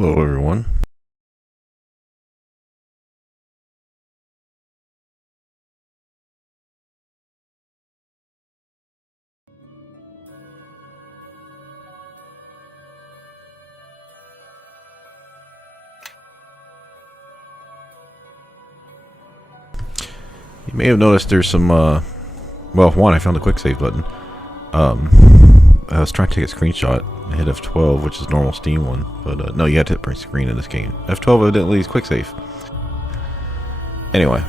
Hello, everyone. You may have noticed there's some, well, one, I found the quick save button. I was trying to take a screenshot. I hit F12, which is normal Steam one, but no, you have to hit print screen in this game. F12 evidently is quick save. Anyway,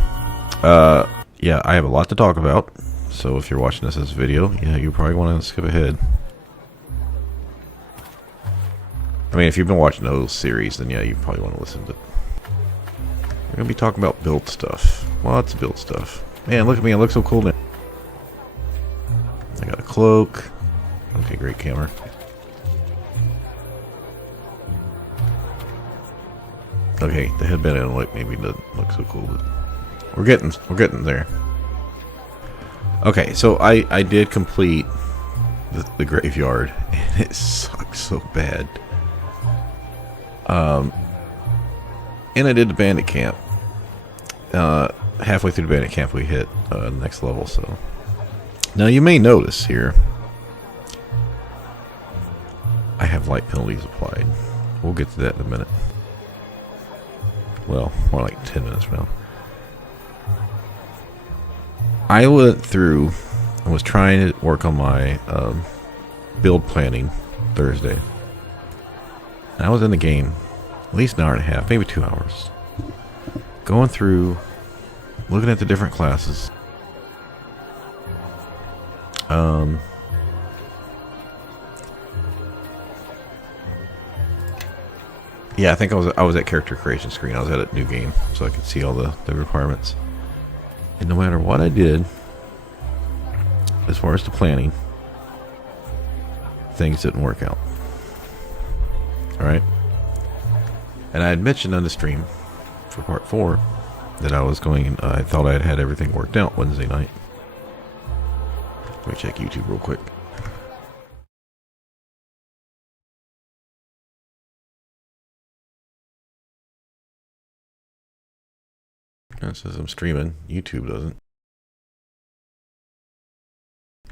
yeah, I have a lot to talk about, so if you're watching this as a video, yeah, you probably want to skip ahead. I mean, if you've been watching those series, then yeah, you probably want to listen, but we're going to be talking about build stuff. Lots of build stuff. Man, look at me, I look so cool now. I got a cloak. Okay, great camera. Okay, the headband I don't like maybe doesn't look so cool, but we're getting there. Okay, so I did complete the graveyard, and it sucks so bad. And I did the bandit camp. Halfway through the bandit camp, we hit the next level. So now you may notice here, I have light penalties applied. We'll get to that in a minute. Well, more like 10 minutes from now. I went through and was trying to work on my build planning Thursday. And I was in the game at least an hour and a half, maybe 2 hours. Going through, looking at the different classes. Yeah, I think I was at character creation screen. I was at a new game, so I could see all the requirements. And no matter what I did, as far as the planning, things didn't work out. Alright? And I had mentioned on the stream for part 4 that I was going, I thought I had everything worked out Wednesday night. Let me check YouTube real quick. It says I'm streaming. YouTube doesn't.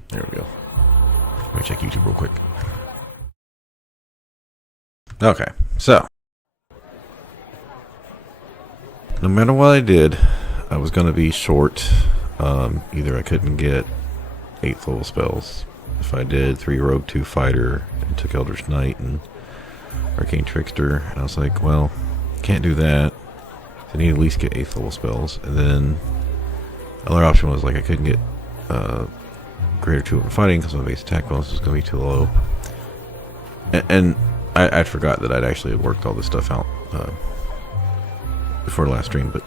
There we go. Let me check YouTube real quick. Okay, so no matter what I did, I was going to be short. Either I couldn't get 8th level spells. If I did 3 Rogue, 2 Fighter, and took Eldritch Knight and Arcane Trickster, and I was like, well, can't do that. I need to at least get 8th level spells. And then other option was like I couldn't get greater 2 in fighting because my base attack bonus was going to be too low. And I forgot that I'd actually worked all this stuff out before the last stream, but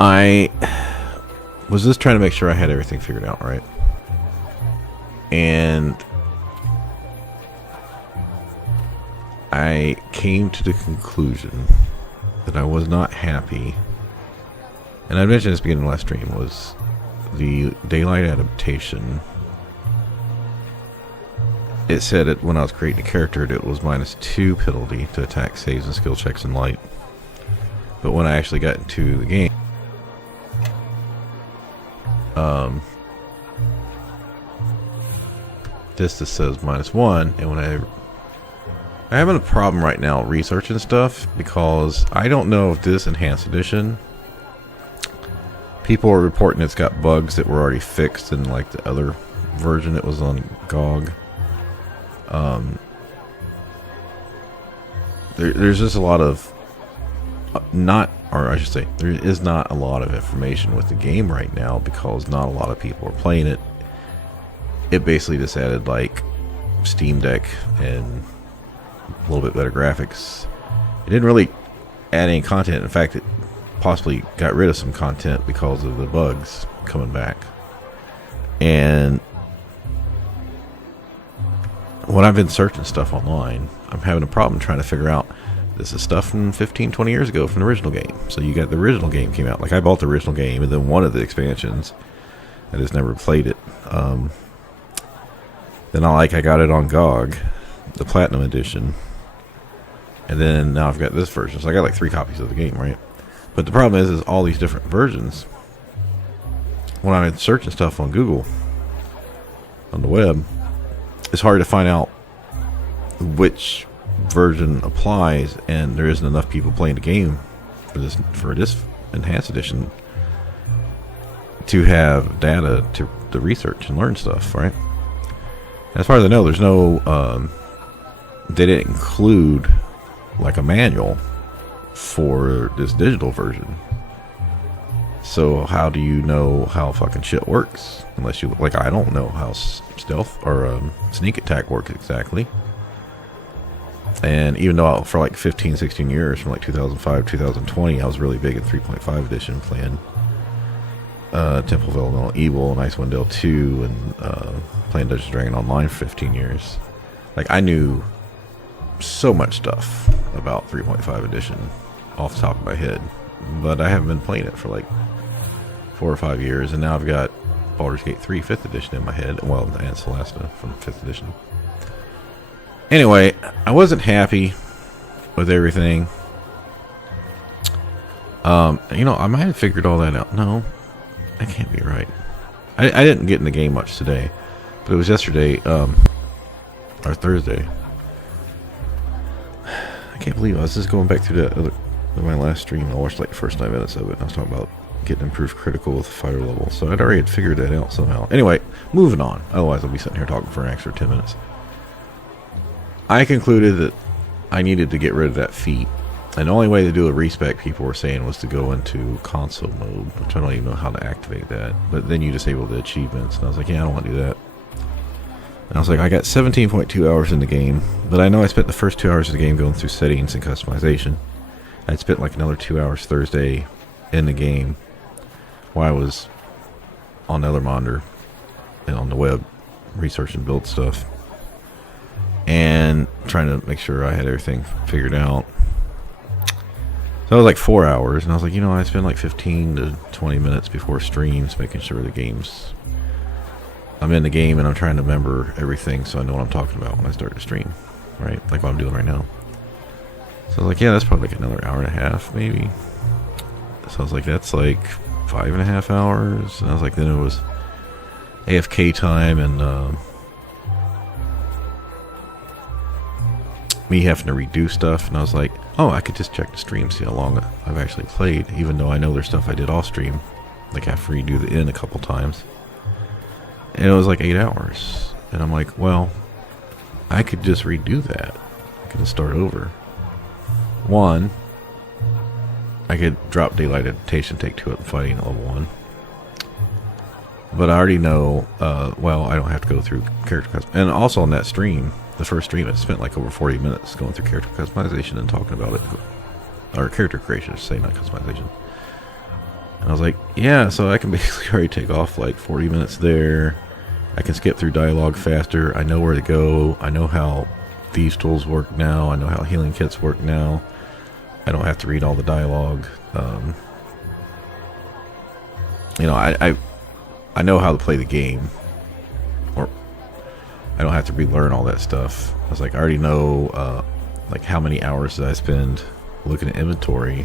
I was just trying to make sure I had everything figured out right. And I came to the conclusion that I was not happy, and I mentioned this beginning of the last stream, was the daylight adaptation. It said it when I was creating a character that it was -2 penalty to attack saves and skill checks in light. But when I actually got into the game, this just says -1, and when I'm having a problem right now researching stuff because I don't know if this enhanced edition, people are reporting it's got bugs that were already fixed in like the other version that was on GOG. There's just a lot of there is not a lot of information with the game right now because not a lot of people are playing it. It basically just added like Steam Deck and a little bit better graphics. It didn't really add any content. In fact, it possibly got rid of some content because of the bugs coming back. And when I've been searching stuff online, I'm having a problem trying to figure out, this is stuff from 15, 20 years ago from the original game. So you got the original game came out. Like I bought the original game and then one of the expansions. I just never played it. Then I got it on GOG, the Platinum Edition. And then now I've got this version. So I got like 3 copies of the game, right? But the problem is all these different versions. When I'm searching stuff on Google, on the web, it's hard to find out which version applies, and there isn't enough people playing the game for this enhanced edition to have data to research and learn stuff, right? As far as I know, there's no they didn't include like a manual for this digital version. So how do you know how fucking shit works? Unless you, like, I don't know how stealth or sneak attack works exactly. And even though for like 15, 16 years, from like 2005 to 2020, I was really big in 3.5 edition, playing Temple of Elemental Evil and Icewind Dale 2, and playing Dungeons & Dragons Online for 15 years. Like, I knew so much stuff about 3.5 edition off the top of my head, but I haven't been playing it for like 4 or 5 years, and now I've got Baldur's Gate 3 5th edition in my head, well, and Celeste from 5th edition. Anyway, I wasn't happy with everything. You know, I might have figured all that out. No, that can't be right. I didn't get in the game much today, but it was yesterday, or Thursday. I can't believe I was just going back through my last stream. I watched like the first 9 minutes of it, and I was talking about getting improved critical with the fighter level. So I'd already figured that out somehow. Anyway, moving on. Otherwise, I'll be sitting here talking for an extra 10 minutes. I concluded that I needed to get rid of that feat. And the only way to do a respec, people were saying, was to go into console mode, which I don't even know how to activate that. But then you disable the achievements. And I was like, yeah, I don't want to do that. And I was like, I got 17.2 hours in the game, but I know I spent the first 2 hours of the game going through settings and customization. I'd spent like another 2 hours Thursday in the game while I was on the other monitor and on the web researching build stuff and trying to make sure I had everything figured out. So it was like 4 hours, and I was like, you know, I spend like 15 to 20 minutes before streams making sure I'm in the game and I'm trying to remember everything so I know what I'm talking about when I start to stream, right? Like what I'm doing right now. So I was like, yeah, that's probably like another hour and a half, maybe. So I was like, that's like 5.5 hours. And I was like, then it was AFK time and me having to redo stuff. And I was like, oh, I could just check the stream, see how long I've actually played, even though I know there's stuff I did off stream. Like I have to redo the end a couple times. And it was like 8 hours. And I'm like, well, I could just redo that. I could just start over. One, I could drop Daylight Adaptation, take 2 up and fighting at level 1. But I already know, well, I don't have to go through character customization. And also on that stream, the first stream, I spent like over 40 minutes going through character customization and talking about it. Or character creation, I should say, not customization. And I was like, yeah, so I can basically already take off like 40 minutes there. I can skip through dialogue faster. I know where to go. I know how thieves tools work now. I know how healing kits work now. I don't have to read all the dialogue. You know, I know how to play the game. Or I don't have to relearn all that stuff. I was like, I already know like how many hours did I spend looking at inventory.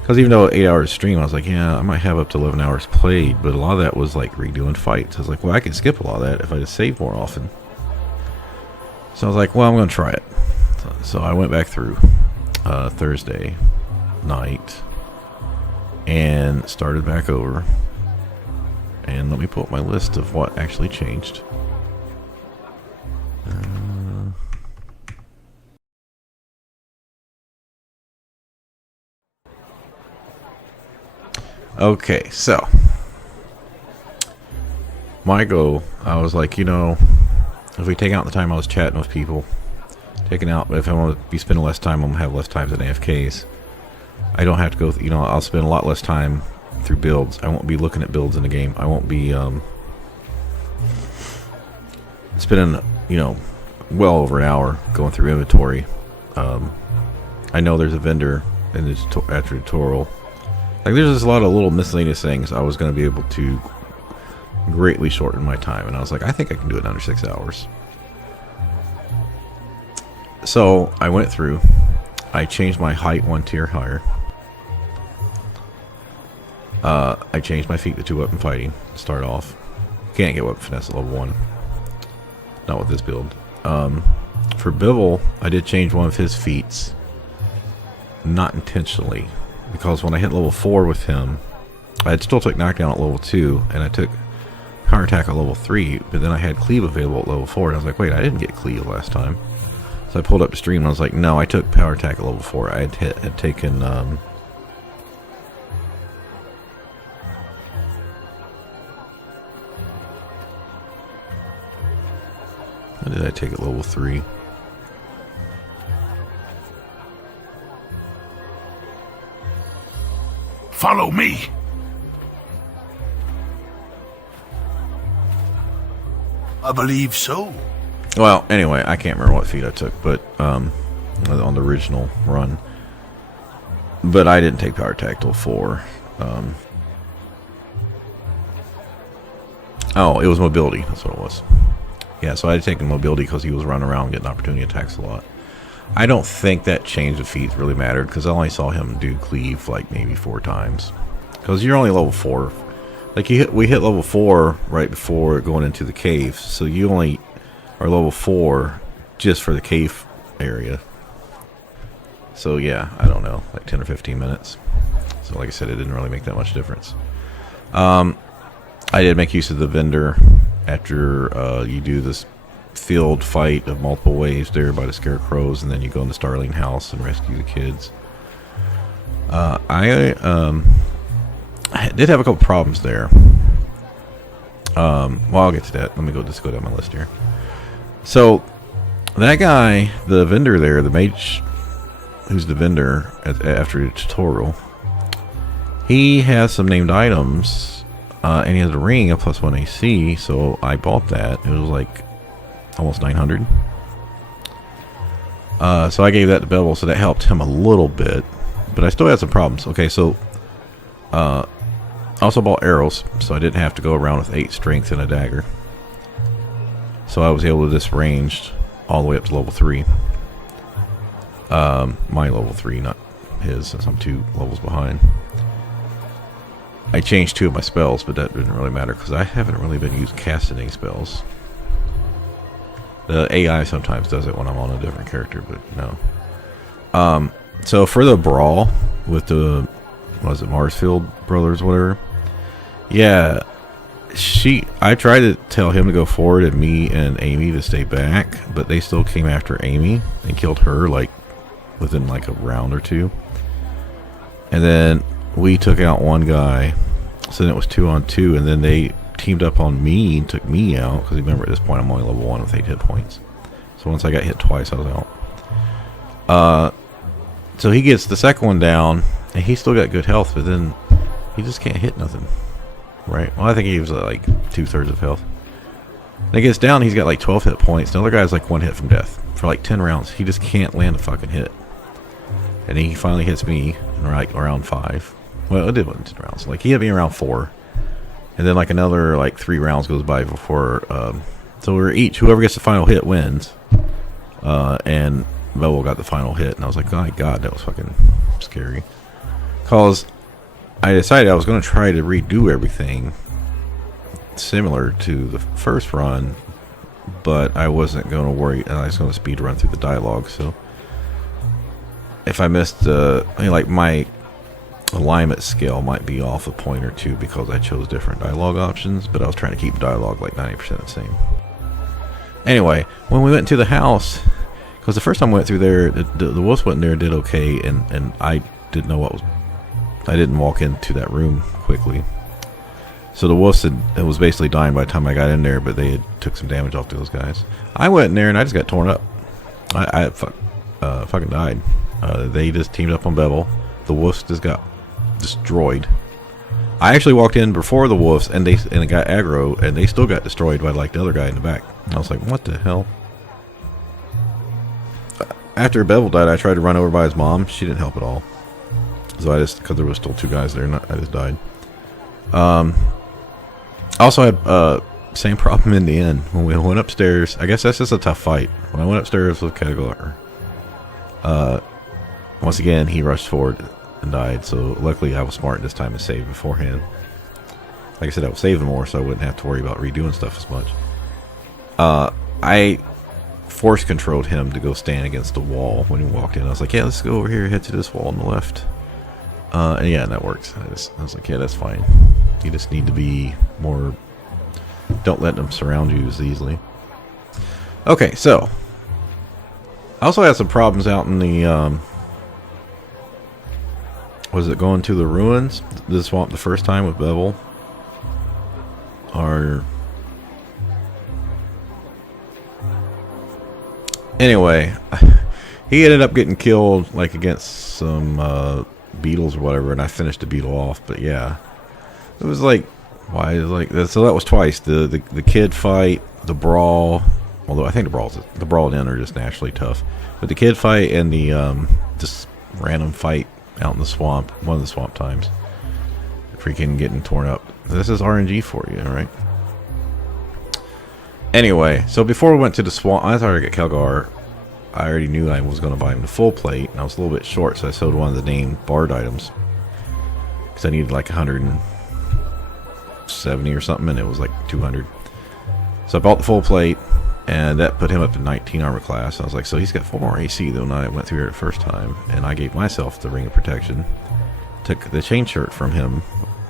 Because even though 8 hours stream, I was like, yeah, I might have up to 11 hours played, but a lot of that was like redoing fights. I was like, well, I can skip a lot of that if I just save more often. So I was like, well, I'm going to try it. So I went back through Thursday night and started back over. And let me pull up my list of what actually changed. Okay, so my goal, I was like, you know, if we take out the time I was chatting with people, taking out, but if I want to be spending less time, I'm gonna have less times than AFKs. I don't have to go, you know, I'll spend a lot less time through builds. I won't be looking at builds in the game. I won't be spending, you know, well over an hour going through inventory. I know there's a vendor in this after tutorial. Like, there's just a lot of little miscellaneous things I was going to be able to greatly shorten my time. And I was like, I think I can do it in under 6 hours. So I went through I changed my height 1 tier higher. I changed my feat to 2 weapon fighting to start off. Can't get weapon finesse at level 1. Not with this build. For Bivol, I did change one of his feats. Not intentionally. Because when I hit level 4 with him, I had still took knockdown at level 2, and I took power attack at level 3, but then I had cleave available at level 4, and I was like, wait, I didn't get cleave last time. So I pulled up the stream, and I was like, no, I took power attack at level 4. I had taken, what did I take at level 3? Follow me. I believe so. Well, anyway, I can't remember what feat I took, but on the original run. But I didn't take power attack till 4. Oh, it was mobility. That's what it was. Yeah, so I had taken mobility because he was running around getting opportunity attacks a lot. I don't think that change of feats really mattered because I only saw him do cleave like maybe 4 times. Because you're only level 4. Like we hit level 4 right before going into the cave, so you only are level 4 just for the cave area. So yeah, I don't know, like 10 or 15 minutes. So like I said, it didn't really make that much difference. I did make use of the vendor after you do this field fight of multiple waves there by the scarecrows, and then you go in the Starling house and rescue the kids. I did have a couple problems there. Well, I'll get to that. Let me just go down my list here. So that guy, the vendor there, the mage who's the vendor after the tutorial, he has some named items, and he has a ring of +1 AC, so I bought that. It was like almost 900. So I gave that to Bevel, so that helped him a little bit, but I still had some problems. Okay, so I also bought arrows, so I didn't have to go around with 8 strength and a dagger. So I was able to just ranged all the way up to level 3. My level 3, not his, since I'm 2 levels behind. I changed 2 of my spells, but that didn't really matter because I haven't really been casting any spells. The AI sometimes does it when I'm on a different character, but no. So for the brawl with the, was it Marsfield brothers, whatever? Yeah, I tried to tell him to go forward and me and Amy to stay back, but they still came after Amy and killed her like within like a round or 2. And then we took out one guy, so then it was 2 on 2, and then they teamed up on me and took me out, because remember at this point I'm only level 1 with 8 hit points. So once I got hit twice, I was out. So he gets the second one down, and he still got good health, but then he just can't hit nothing. Right? Well, I think he was like 2/3 of health. And he gets down, he's got like 12 hit points. The other guy's like 1 hit from death. For like 10 rounds, he just can't land a fucking hit. And he finally hits me in like around 5. Well, it did 10 rounds. Like he hit me around 4. And then like another like 3 rounds goes by before, so we're each, whoever gets the final hit wins. And Bevel got the final hit, and I was like, oh my god, that was fucking scary. Cause I decided I was going to try to redo everything similar to the first run, but I wasn't going to worry, and I was going to speed run through the dialogue. So if I missed, like my alignment scale might be off a point or 2 because I chose different dialogue options, but I was trying to keep dialogue like 90% the same. Anyway, when we went to the house, because the first time I went through there, the wolf went in there and did okay, and I didn't know what was. I didn't walk into that room quickly, so the wolf it was basically dying by the time I got in there, but they had took some damage off to those guys. I went in there and I just got torn up. I fucking died. They just teamed up on Bevel. The wolves just got destroyed. I actually walked in before the wolves, and it got aggro, and they still got destroyed by like the other guy in the back. I was like, what the hell? After Bevel died, I tried to run over by his mom. She didn't help at all. So I just, because there was still 2 guys there, I just died. I also had same problem in the end. When we went upstairs, I guess that's just a tough fight. When I went upstairs with Kedgar, once again, he rushed forward and died. So luckily, I was smart this time and saved beforehand. Like I said, I was saving more, so I wouldn't have to worry about redoing stuff as much. I force controlled him to go stand against the wall when he walked in. I was like, yeah, let's go over here, head to this wall on the left. And yeah, that worked. I was like, yeah, that's fine. You just need to be more... Don't let them surround you as easily. Okay, so... I also had some problems out in the... was it going to the ruins? The swamp the first time with Bevel? Or... Anyway, he ended up getting killed, like, against some beetles or whatever, and I finished the beetle off. But yeah, it was like, why? Like, so that was twice. The kid fight, the brawl. Although I think the brawl and end are just naturally tough, but the kid fight and the just random fight out in the swamp, one of the swamp times, freaking getting torn up. This is RNG for you, all right? Anyway, so before we went to the swamp, I thought I'd get Kelgar. I already knew I was going to buy him the full plate, and I was a little bit short, so I sold one of the named Bard items. Because I needed like 170 or something, and it was like 200. So I bought the full plate, and that put him up to 19 armor class. I was like, so he's got 4 more AC than I went through here the first time. And I gave myself the Ring of Protection. Took the chain shirt from him,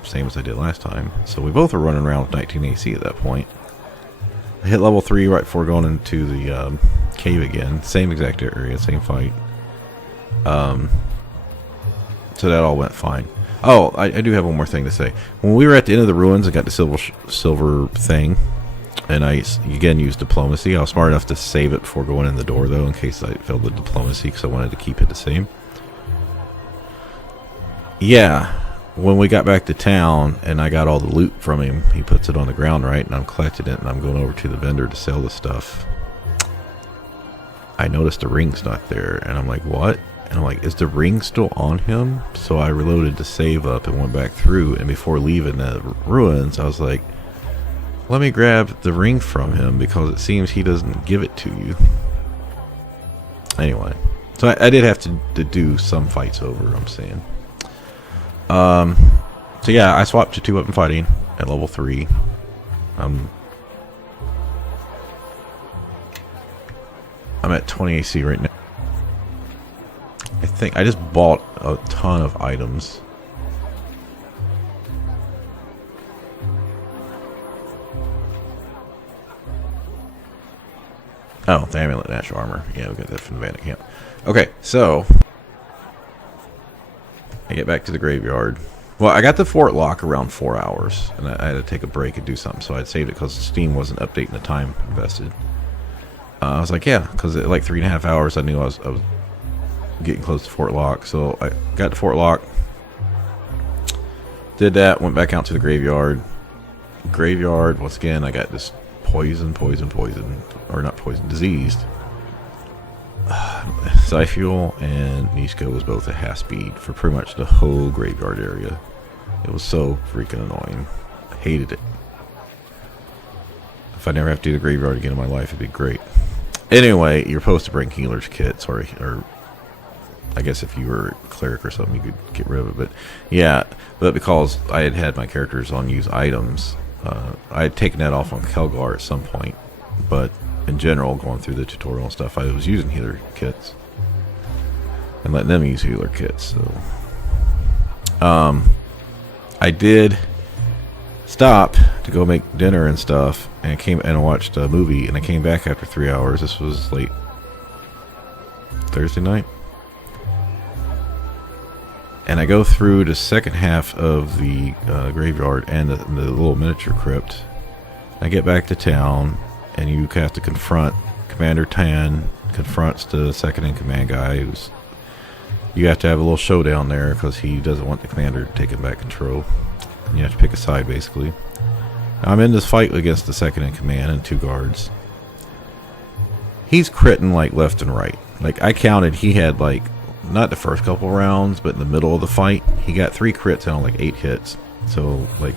same as I did last time. So we both were running around with 19 AC at that point. I hit level 3 right before going into the cave again. Same exact area, same fight. So that all went fine. Oh, I do have one more thing to say. When we were at the end of the ruins, I got the silver thing. And I, again, used diplomacy. I was smart enough to save it before going in the door, though, in case I failed the diplomacy, because I wanted to keep it the same. Yeah. When we got back to town and I got all the loot from him, he puts it on the ground, right? And I'm collecting it and I'm going over to the vendor to sell the stuff. I noticed the ring's not there and I'm like, what? And I'm like, is the ring still on him? So I reloaded to save up and went back through, and before leaving the ruins, I was like, let me grab the ring from him because it seems he doesn't give it to you. Anyway, so I did have to do some fights over, I'm saying. So yeah, I swapped to 2-weapon fighting at level 3. I'm at 20 AC right now. I think I just bought a ton of items. Oh, the amulet natural armor. Yeah, we got that from the bandit camp. Okay, so I get back to the graveyard. Well, I got the fort lock around 4 hours, and I had to take a break and do something, so I'd saved it because Steam wasn't updating the time invested. I was like, yeah, because at like 3.5 hours, I knew I was getting close to fort lock, so I got to fort lock, did that, went back out to the graveyard. Graveyard, once again, I got this poison, or not poison, diseased. Zyfuel and Nishka was both at half speed for pretty much the whole graveyard area. It was so freaking annoying. I hated it. If I never have to do the graveyard again in my life, it'd be great. Anyway, you're supposed to bring healer's kits, or I guess if you were a cleric or something, you could get rid of it. But yeah, but because I had my characters on use items, I had taken that off on Kelgar at some point. But in general, going through the tutorial and stuff, I was using healer kits and letting them use healer kits. So I did stop to go make dinner and stuff, and came and watched a movie, and I came back after 3 hours. This was late Thursday night, and I go through the second half of the graveyard and the little miniature crypt. I get back to town, and you have to confront Commander Tan. Confronts the second in command guy. You have to have a little showdown there because he doesn't want the commander taking back control. And you have to pick a side, basically. I'm in this fight against the second in command and 2 guards. He's critting like left and right. Like, I counted, he had like, not the first couple rounds, but in the middle of the fight, he got 3 crits on like 8 hits. So, like,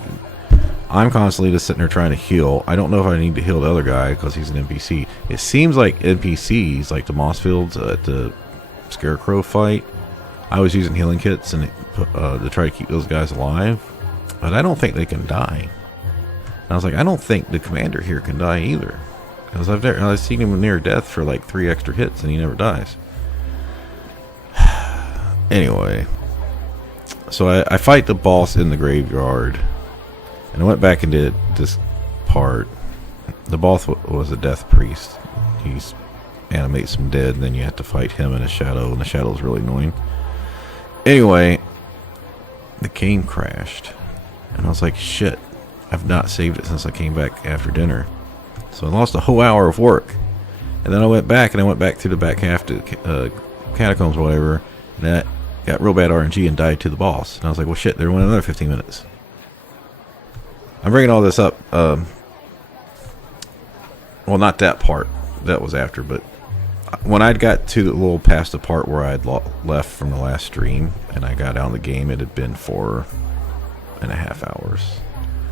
I'm constantly just sitting there trying to heal. I don't know if I need to heal the other guy because he's an NPC. It seems like NPCs, like the Mossfields at the Scarecrow fight, I was using healing kits and to try to keep those guys alive, but I don't think they can die. And I was like, I don't think the commander here can die either, because I've seen him near death for like 3 extra hits and he never dies. Anyway, so I fight the boss in the graveyard, and I went back and did this part. The boss was a death priest. He's animates some dead, and then you have to fight him in a shadow, and the shadow is really annoying. Anyway, the game crashed, and I was like, shit, I've not saved it since I came back after dinner. So I lost a whole hour of work. And then I went back to the back half to catacombs or whatever, and that got real bad RNG and died to the boss. And I was like, well shit, there went another 15 minutes. I'm bringing all this up, well, not that part, that was after, but when I got to a little past the part where I'd left from the last stream and I got out of the game, it had been 4.5 hours.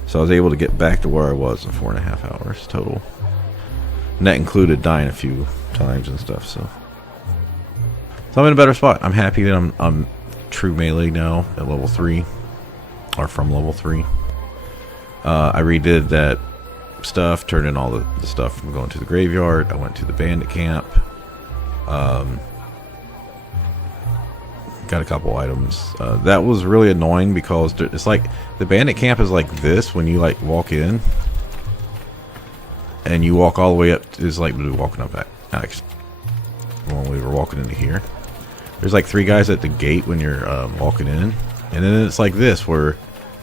So I was able to get back to where I was in 4.5 hours total. And that included dying a few times and stuff, so I'm in a better spot. I'm happy that I'm true melee now at level 3, or from level 3. I redid that stuff, turned in all the stuff from going to the graveyard. I went to the bandit camp. Got a couple items. That was really annoying because it's like the bandit camp is like this when you like walk in, and you walk all the way up. It's like walking up actually when we were walking into here. There's like 3 guys at the gate when you're walking in, and then it's like this where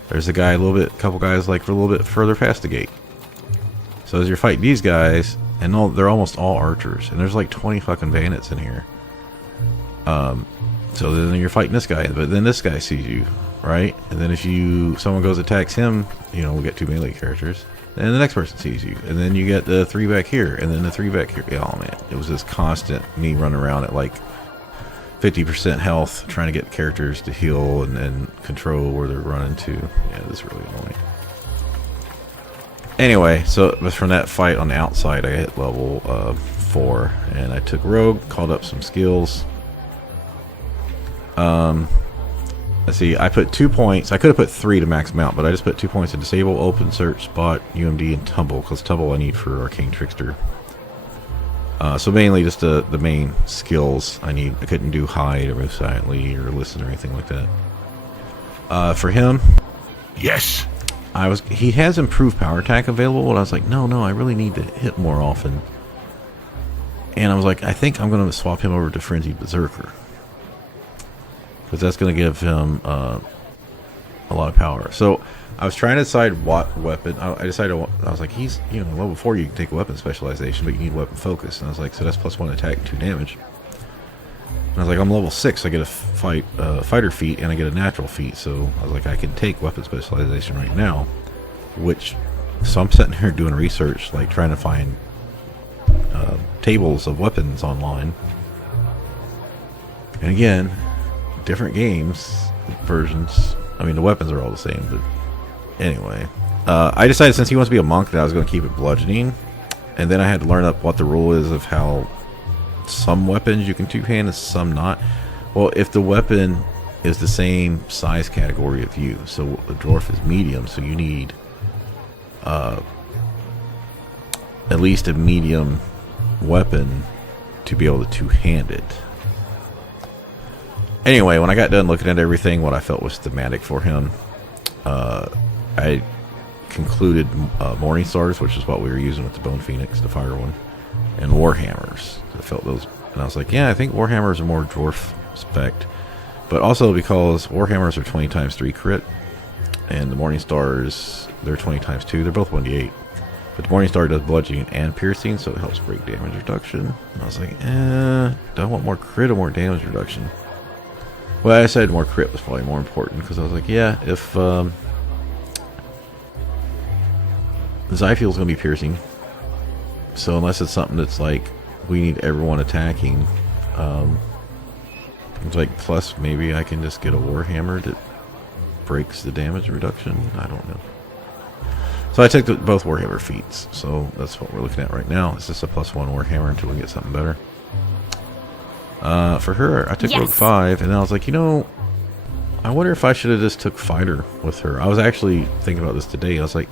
there's a guy couple guys like a little bit further past the gate. So as you're fighting these guys, and they're almost all archers, and there's like 20 fucking bandits in here. So then you're fighting this guy, but then this guy sees you, right? And then if someone goes attacks him, we'll get 2 melee characters. And the next person sees you, and then you get the 3 back here, and then the 3 back here. Oh man, it was this constant me running around at like 50% health, trying to get characters to heal and control where they're running to. Yeah, this is really annoying. Anyway, so it was from that fight on the outside, I hit level 4, and I took rogue, called up some skills. Let's see, I put 2 points. I could have put 3 to max them out, but I just put 2 points to disable, open, search, spot, UMD, and tumble, because tumble I need for arcane trickster. So mainly just the main skills I need. I couldn't do hide or move silently or listen or anything like that. For him, Yes. he has improved power attack available, and I was like, no, I really need to hit more often. And I was like, I think I'm going to swap him over to Frenzied Berserker, because that's going to give him a lot of power. So I was trying to decide what weapon. I decided, I was like, he's, level 4 you can take weapon specialization, but you need weapon focus. And I was like, so that's +1 attack and 2 damage. And I was like, I'm level 6, I get a fighter feat, and I get a natural feat. So I was like, I can take weapon specialization right now. So I'm sitting here doing research, like trying to find tables of weapons online. And again, different versions. I mean, the weapons are all the same, but anyway. I decided since he wants to be a monk that I was going to keep it bludgeoning. And then I had to learn up what the rule is of how some weapons you can two-hand and some not. Well, if the weapon is the same size category of you, so the dwarf is medium, so you need at least a medium weapon to be able to two-hand it. Anyway, when I got done looking at everything, what I felt was thematic for him, I concluded Morning Stars, which is what we were using with the Bone Phoenix, the fire one, and Warhammers. I felt those, and I was like, yeah, I think Warhammers are more dwarf spec, but also because Warhammers are 20 times 3 crit, and the Morning Stars, they're 20 times 2. They're both 1d8, but the Morning Star does bludgeoning and piercing, so it helps break damage reduction. And I was like, do I want more crit or more damage reduction? Well, I decided more crit was probably more important, because I was like, yeah, if the Zyfiel's going to be piercing, so unless it's something that's like we need everyone attacking, it's like plus maybe I can just get a Warhammer that breaks the damage reduction. I don't know. So I took both Warhammer feats, so that's what we're looking at right now. It's just a +1 Warhammer until we get something better. For her, I took Rogue 5, and I was like, you know, I wonder if I should have just took Fighter with her. I was actually thinking about this today. I was like,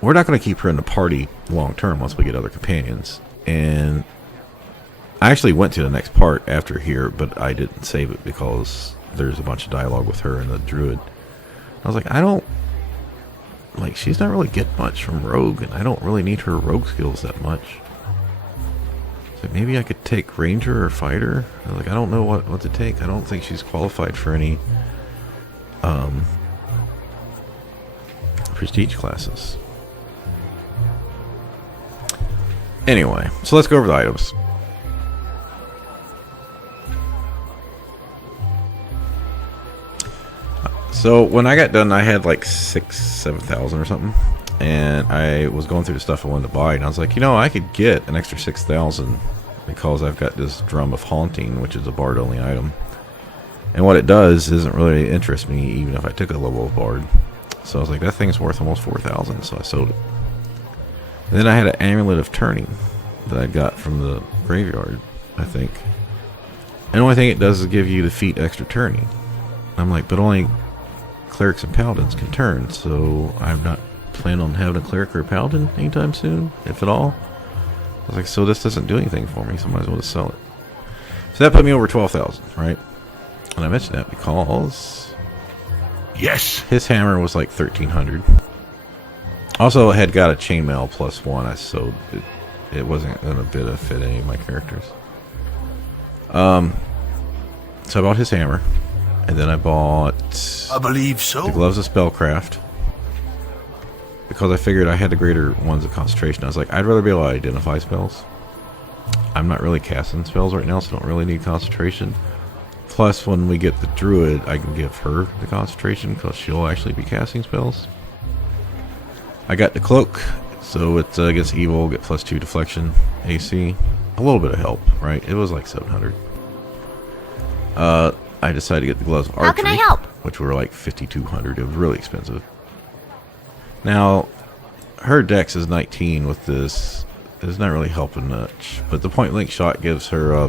we're not going to keep her in the party long term once we get other companions. And I actually went to the next part after here, but I didn't save it because there's a bunch of dialogue with her and the druid. I was like, I don't, like, she's not really getting much from Rogue, and I don't really need her Rogue skills that much. So maybe I could take Ranger or Fighter. I was like, I don't know what to take. I don't think she's qualified for any prestige classes. Anyway, so let's go over the items. So when I got done, I had like 7,000 or something, and I was going through the stuff I wanted to buy, and I was like, you know, I could get an extra 6,000 because I've got this Drum of Haunting, which is a Bard only item, and what it does doesn't really interest me, even if I took a level of Bard. So I was like, that thing's worth almost 4,000, so I sold it. And then I had an Amulet of Turning that I got from the graveyard, I think. And the only thing it does is give you defeat extra turning. I'm like, but only clerics and paladins can turn, so I'm not planning on having a cleric or a paladin anytime soon, if at all. I was like, so this doesn't do anything for me, so I might as well just sell it. So that put me over 12,000, right? And I mentioned that because Yes. his hammer was like 1,300. Also, I had got a chainmail +1. I sold it. It wasn't going to benefit any of my characters. So I bought his hammer, and then I bought I believe so. the gloves of spellcraft because I figured I had the greater ones of concentration. I was like, I'd rather be able to identify spells. I'm not really casting spells right now, so I don't really need concentration. Plus, when we get the druid, I can give her the concentration because she'll actually be casting spells. I got the cloak, so it's against evil, get +2 deflection, AC. A little bit of help, right? It was like 700. I decided to get the gloves of archery. How can I help? Which were like 5,200. It was really expensive. Now, her dex is 19 with this. It's not really helping much. But the point blank shot gives her,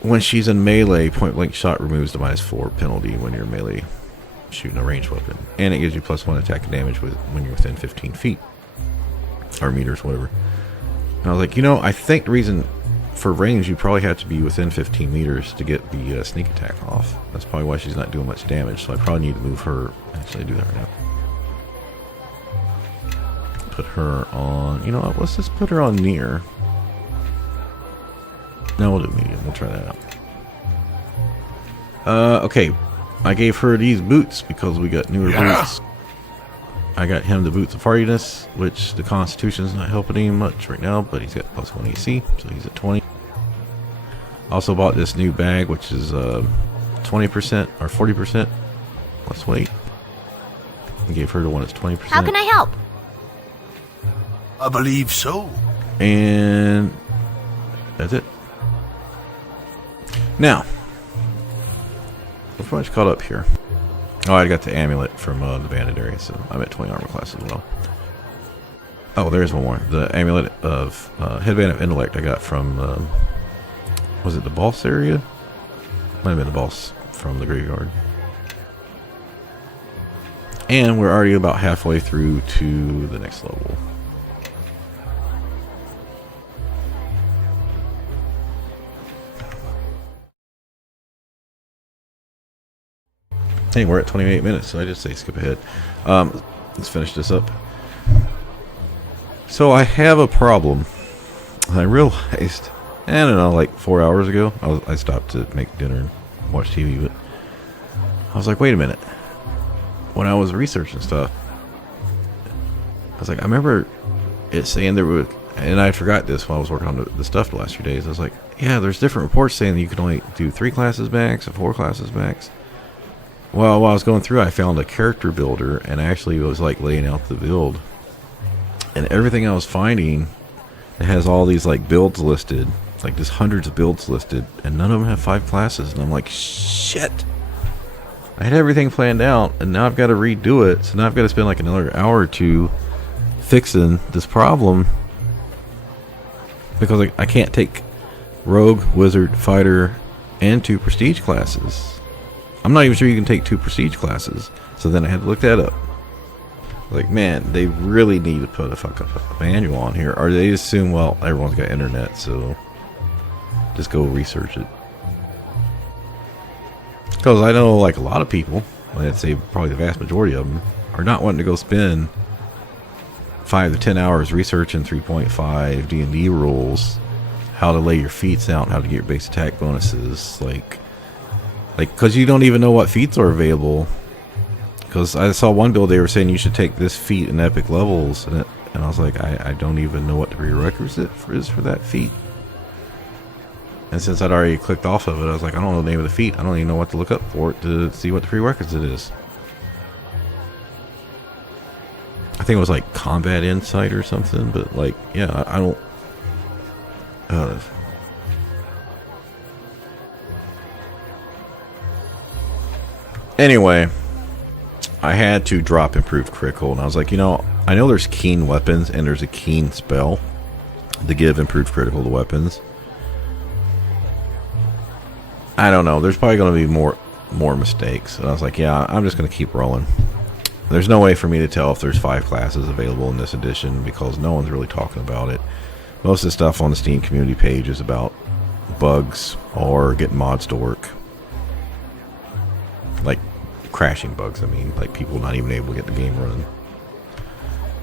when she's in melee, point blank shot removes the -4 penalty when you're melee shooting a ranged weapon. And it gives you +1 attack and damage when you're within 15 feet. Or meters, whatever. And I was like, you know, I think the reason for range, you probably have to be within 15 meters to get the sneak attack off. That's probably why she's not doing much damage. So I probably need to move her. Actually, do that right now. Put her on. You know what? Let's just put her on near. No, we'll do medium. We'll try that out. Okay. I gave her these boots because we got newer boots. I got him the boots of hardiness, which the constitution's not helping him much right now, but he's got +1 AC, so he's at 20. Also bought this new bag, which is 20% or 40% less weight. And gave her the one that's 20%. How can I help? I believe so. And that's it. Now, we're pretty much caught up here. Oh, I got the amulet from the bandit area, so I'm at 20 armor class as well. Oh, there's one more. The amulet of headband of intellect I got from, was it the boss area? Might have been the boss from the graveyard. And we're already about halfway through to the next level. Hey, we're at 28 minutes, so I just say skip ahead. Let's finish this up. So I have a problem. I realized, I don't know, like 4 hours ago, I stopped to make dinner and watch TV, but I was like, wait a minute. When I was researching stuff, I was like, I remember it saying there were, and I forgot this while I was working on the stuff the last few days. I was like, yeah, there's different reports saying that you can only do 3 classes max or 4 classes max. Well, while I was going through, I found a character builder and actually was like laying out the build. And everything I was finding, it has all these like builds listed, like there's hundreds of builds listed, and none of them have 5 classes. And I'm like, shit. I had everything planned out, and now I've got to redo it. So now I've got to spend like another hour or two fixing this problem because I can't take rogue, wizard, fighter, and 2 prestige classes. I'm not even sure you can take 2 prestige classes. So then I had to look that up. Like, man, they really need to put a manual on here. Or they assume, well, everyone's got internet, so just go research it. Because I know, like, a lot of people, I'd say probably the vast majority of them, are not wanting to go spend 5 to 10 hours researching 3.5 D&D rules, how to lay your feats out, how to get your base attack bonuses, like, because you don't even know what feats are available. Because I saw one build they were saying you should take this feat in epic levels, and I was like, I don't even know what the prerequisite is for that feat. And since I'd already clicked off of it, I was like, I don't know the name of the feat. I don't even know what to look up for it to see what the prerequisite is. I think it was like combat insight or something, but like, yeah, I don't. Anyway, I had to drop improved critical, and I was like, you know, I know there's keen weapons and there's a keen spell to give improved critical to weapons. I don't know. There's probably going to be more mistakes, and I was like, yeah, I'm just going to keep rolling. There's no way for me to tell if there's 5 classes available in this edition because no one's really talking about it. Most of the stuff on the Steam community page is about bugs or getting mods to work. Like crashing bugs, I mean, like people not even able to get the game run.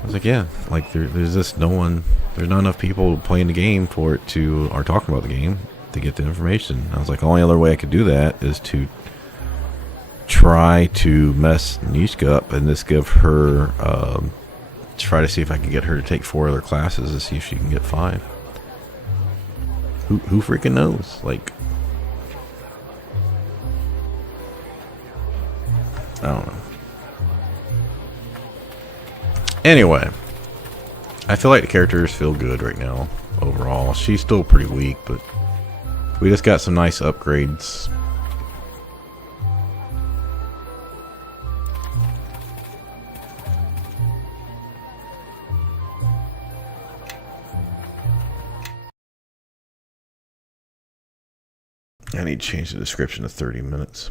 I was like, yeah, like there's just there's not enough people playing the game for it to, or talking about the game to get the information. I was like, the only other way I could do that is to try to mess Nishka up and just give her, try to see if I can get her to take 4 other classes to see if she can get 5. Who freaking knows? Like, I don't know. Anyway, I feel like the characters feel good right now overall. She's still pretty weak, but we just got some nice upgrades. I need to change the description to 30 minutes.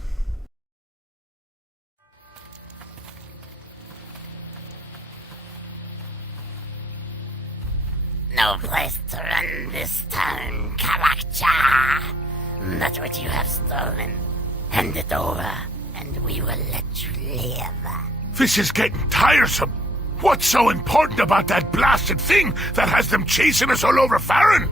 No place to run this town, Kalakcha. That's what you have stolen. Hand it over, and we will let you live. This is getting tiresome. What's so important about that blasted thing that has them chasing us all over Farron?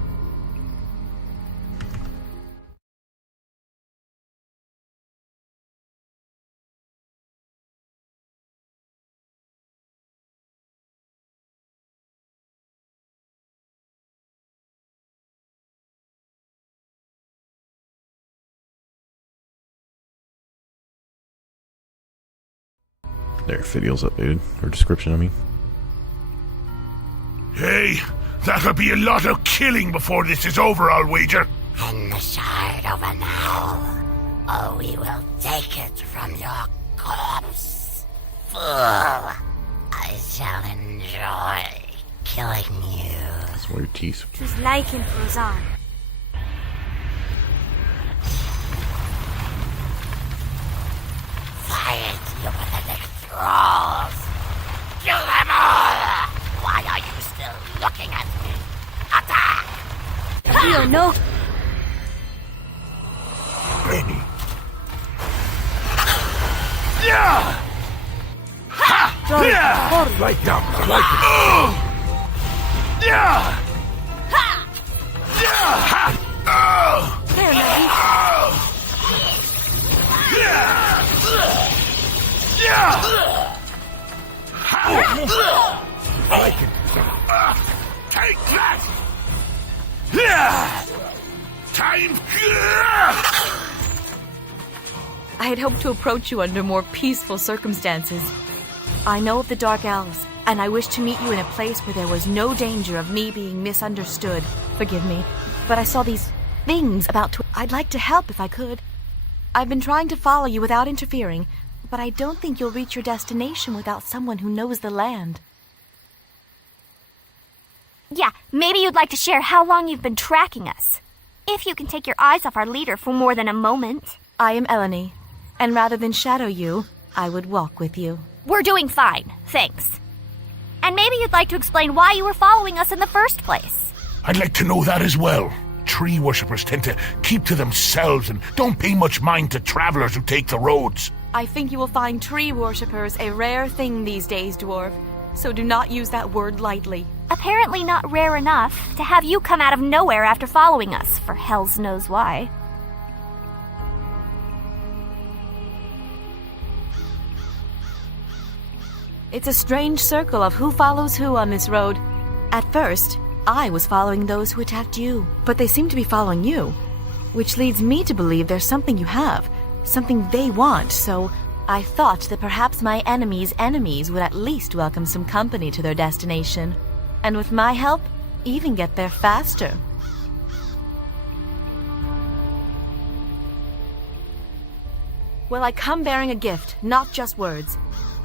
Their video's updated, or description, I mean. Hey, that'll be a lot of killing before this is over, I'll wager. Hand the shard over now, or we will take it from your corpse. Fool, I shall enjoy killing you. That's where your teeth. Choose Lycan Frozan. Fight, you pathetic trolls! Kill them all! Why are you still looking at me? Attack! Dio, no! Benny. Yeah! Ha! Sorry, Yeah! sorry. Right down, right down. Yeah! Ha! Yeah! Ha! Oh! There, Maggie. Yeah! Yeah! Ha! Take that! Yeah! Time! I had hoped to approach you under more peaceful circumstances. I know of the Dark Owls, and I wish to meet you in a place where there was no danger of me being misunderstood. Forgive me, but I saw these things about to... I'd like to help if I could. I've been trying to follow you without interfering, but I don't think you'll reach your destination without someone who knows the land. Yeah, maybe you'd like to share how long you've been tracking us. If you can take your eyes off our leader for more than a moment. I am Eleni, and rather than shadow you, I would walk with you. We're doing fine, thanks. And maybe you'd like to explain why you were following us in the first place. I'd like to know that as well. Tree worshippers tend to keep to themselves and don't pay much mind to travelers who take the roads. I think you will find tree worshippers a rare thing these days, dwarf, so do not use that word lightly. Apparently not rare enough to have you come out of nowhere after following us, for hells knows why. It's a strange circle of who follows who on this road. At first, I was following those who attacked you, but they seem to be following you, which leads me to believe there's something you have, something they want, so I thought that perhaps my enemy's enemies would at least welcome some company to their destination, and with my help, even get there faster. Well, I come bearing a gift, not just words.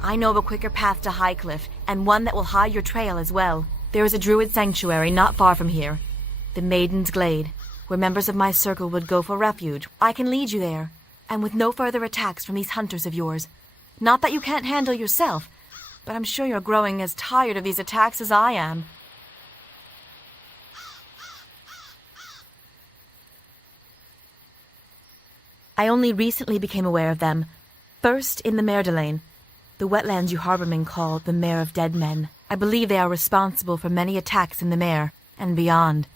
I know of a quicker path to Highcliff, and one that will hide your trail as well. There is a druid sanctuary not far from here, the Maiden's Glade, where members of my circle would go for refuge. I can lead you there, and with no further attacks from these hunters of yours. Not that you can't handle yourself, but I'm sure you're growing as tired of these attacks as I am. I only recently became aware of them. First in the Merdelane, the wetlands you harbormen call the Mare of Dead Men. I believe they are responsible for many attacks in the Mare and beyond.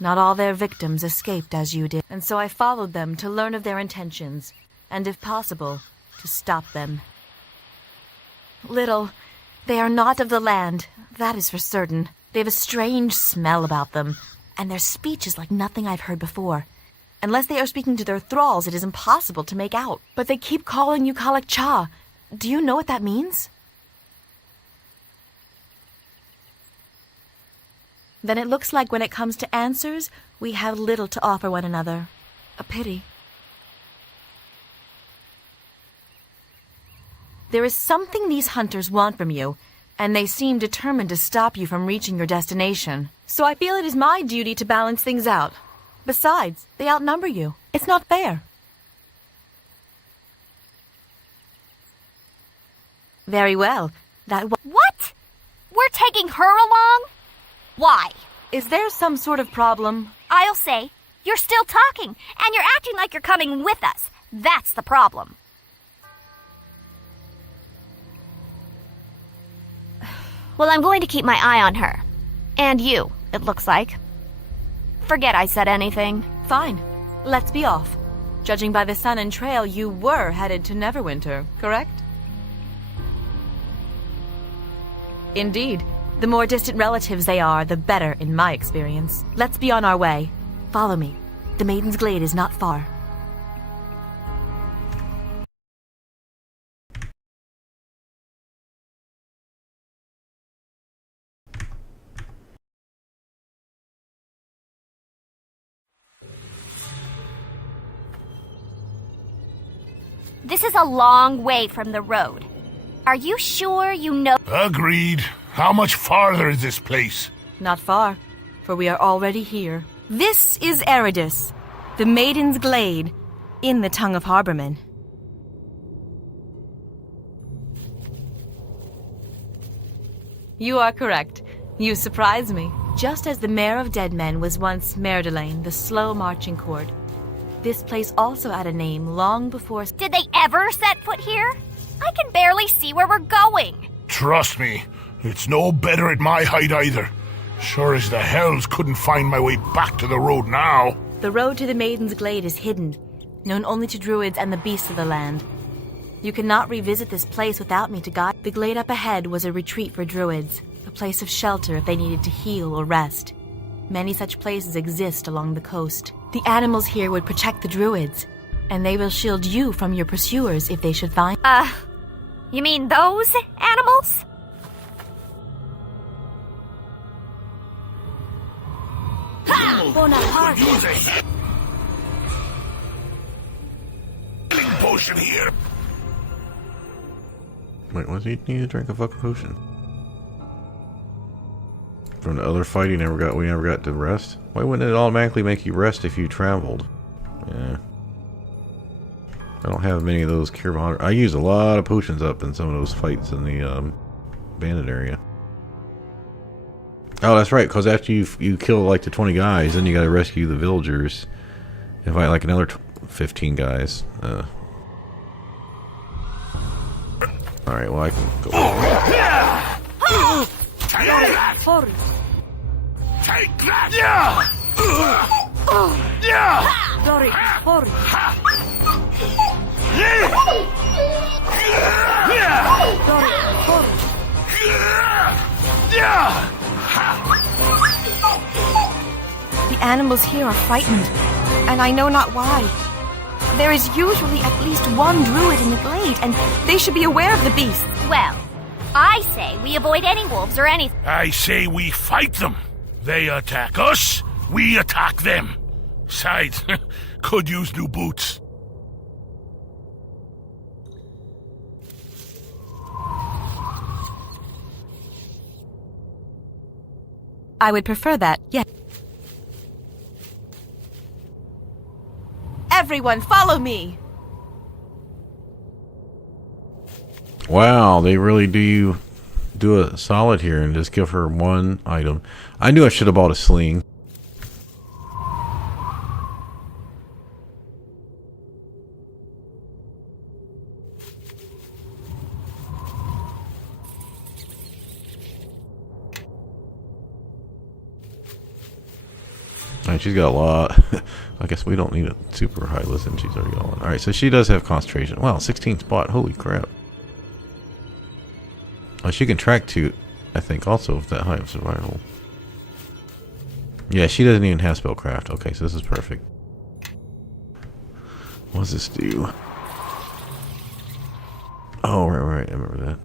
Not all their victims escaped as you did, and so I followed them to learn of their intentions, and if possible, to stop them. Little, they are not of the land, that is for certain. They have a strange smell about them, and their speech is like nothing I've heard before. Unless they are speaking to their thralls, it is impossible to make out. But they keep calling you Kalak Cha. Do you know what that means? Then it looks like when it comes to answers, we have little to offer one another. A pity. There is something these hunters want from you, and they seem determined to stop you from reaching your destination. So I feel it is my duty to balance things out. Besides, they outnumber you. It's not fair. Very well. What? We're taking her along? Why? Is there some sort of problem? I'll say, you're still talking, and you're acting like you're coming with us. That's the problem. Well, I'm going to keep my eye on her. And you, it looks like. Forget I said anything. Fine. Let's be off. Judging by the sun and trail, you were headed to Neverwinter, correct? Indeed. The more distant relatives they are, the better, in my experience. Let's be on our way. Follow me. The Maiden's Glade is not far. This is a long way from the road. Are you sure you know? Agreed. How much farther is this place? Not far, for we are already here. This is Eridus, the Maiden's Glade, in the tongue of Harbormen. You are correct. You surprise me. Just as the Mare of Dead Men was once Merdelane, the slow marching court, this place also had a name long before... Did they ever set foot here? I can barely see where we're going. Trust me, it's no better at my height either. Sure as the hells couldn't find my way back to the road now. The road to the Maiden's Glade is hidden, known only to druids and the beasts of the land. You cannot revisit this place without me to guide. The glade up ahead was a retreat for druids, a place of shelter if they needed to heal or rest. Many such places exist along the coast. The animals here would protect the druids, and they will shield you from your pursuers if they should find... You mean those animals? Bonaparte! Use it! Potion here. Wait, why does he need to drink a fucking potion? From the other fight, we never got to rest. Why wouldn't it automatically make you rest if you traveled? Yeah. I don't have many of those cure behind. I use a lot of potions up in some of those fights in the bandit area. Oh, that's right. Because after you kill like the 20 guys, then you got to rescue the villagers and fight like another 15 guys. All right. Well, I can go. Take that! Sorry. Take that! Yeah! Yeah! Sorry. Sorry. The animals here are frightened, and I know not why. There is usually at least one druid in the glade, and they should be aware of the beasts. Well, I say we avoid any wolves or anything. I say we fight them. They attack us, we attack them. Besides, could use new boots. I would prefer that, yes. Everyone, follow me! Wow, they really do a solid here and just give her one item. I knew I should have bought a sling. Alright, she's got a lot. I guess we don't need a super high listen. She's already got one. Alright, so she does have concentration. Wow, 16 spot. Holy crap. Oh, she can track to, I think, also with that high of survival. Yeah, she doesn't even have spellcraft. Okay, so this is perfect. What does this do? Oh, right. I remember that.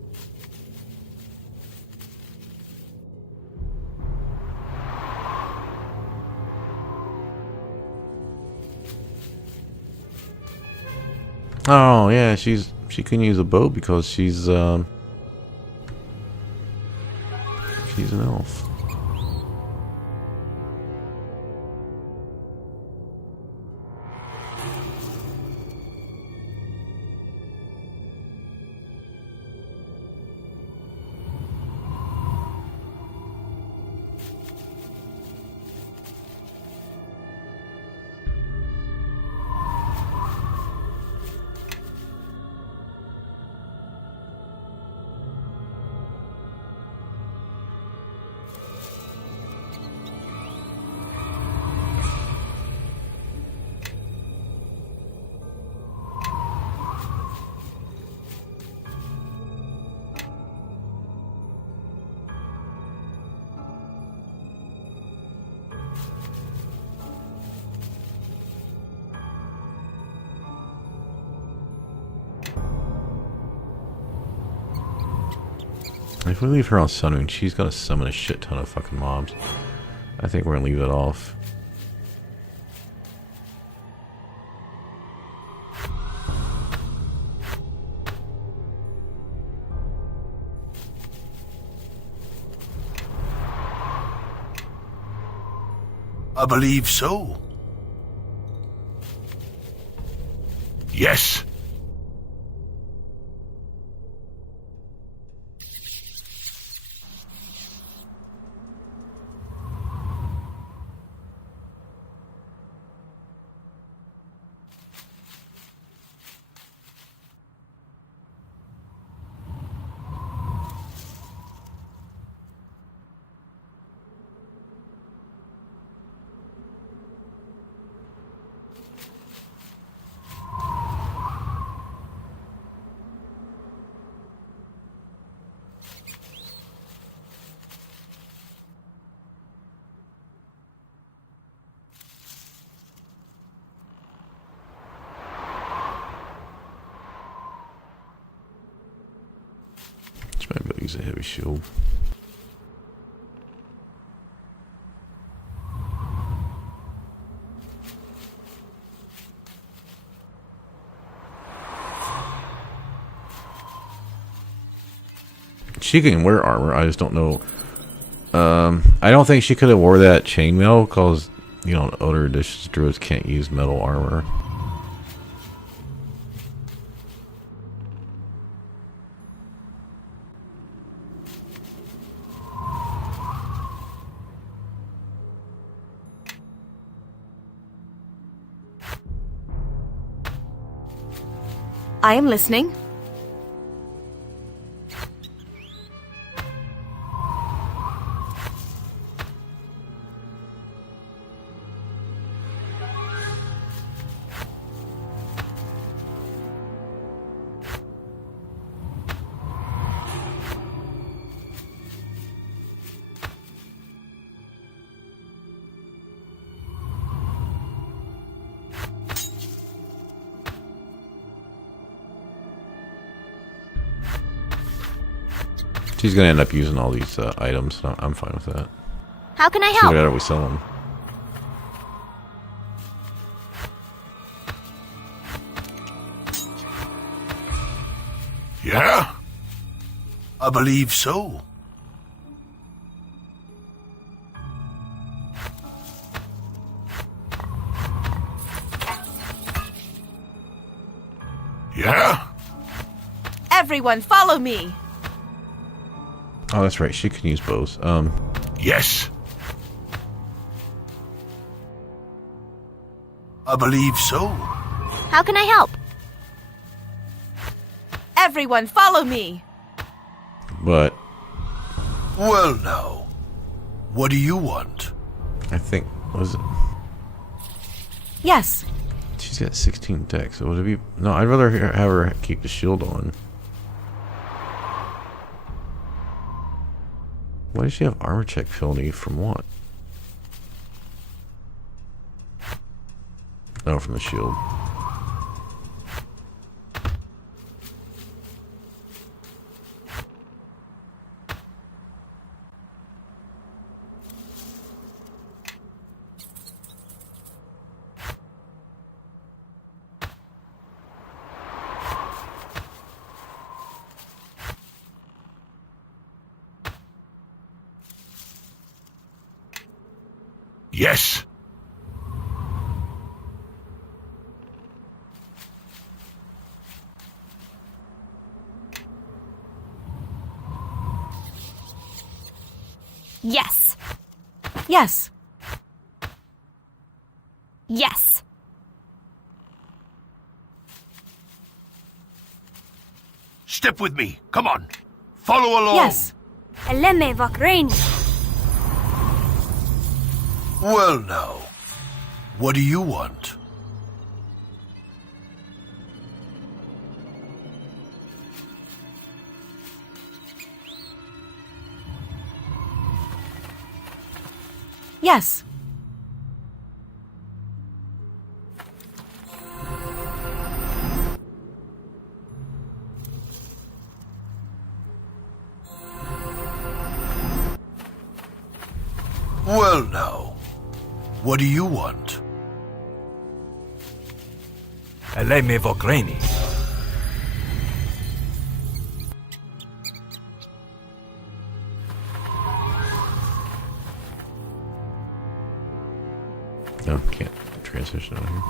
Oh yeah, she can use a bow because she's an elf. If we leave her on Sunwing, she's gonna summon a shit ton of fucking mobs. I think we're gonna leave that off. I believe so. Yes. Maybe use a heavy shield. She can wear armor, I just don't know I don't think she could have wore that chainmail because, you know, older editions druids can't use metal armor. I am listening. She's gonna end up using all these items, so I'm fine with that. How can I So help? how do we sell them? Yeah? I believe so. Yeah? Everyone, follow me. Oh, that's right. She can use bows. Yes. I believe so. How can I help? Everyone, follow me. But Well now, what do you want? I think was it? Yes. She's got 16 dex. So would it be? No, I'd rather have her keep the shield on. Why does she have armor check penalty from what? No, from the shield. Yes. Yes. Yes. Yes. Step with me. Come on. Follow along. Yes. Eleme Vakreni. Well now, what do you want? Yes. Well now, what do you want? Eleme Vogreni. No, can't transition over here.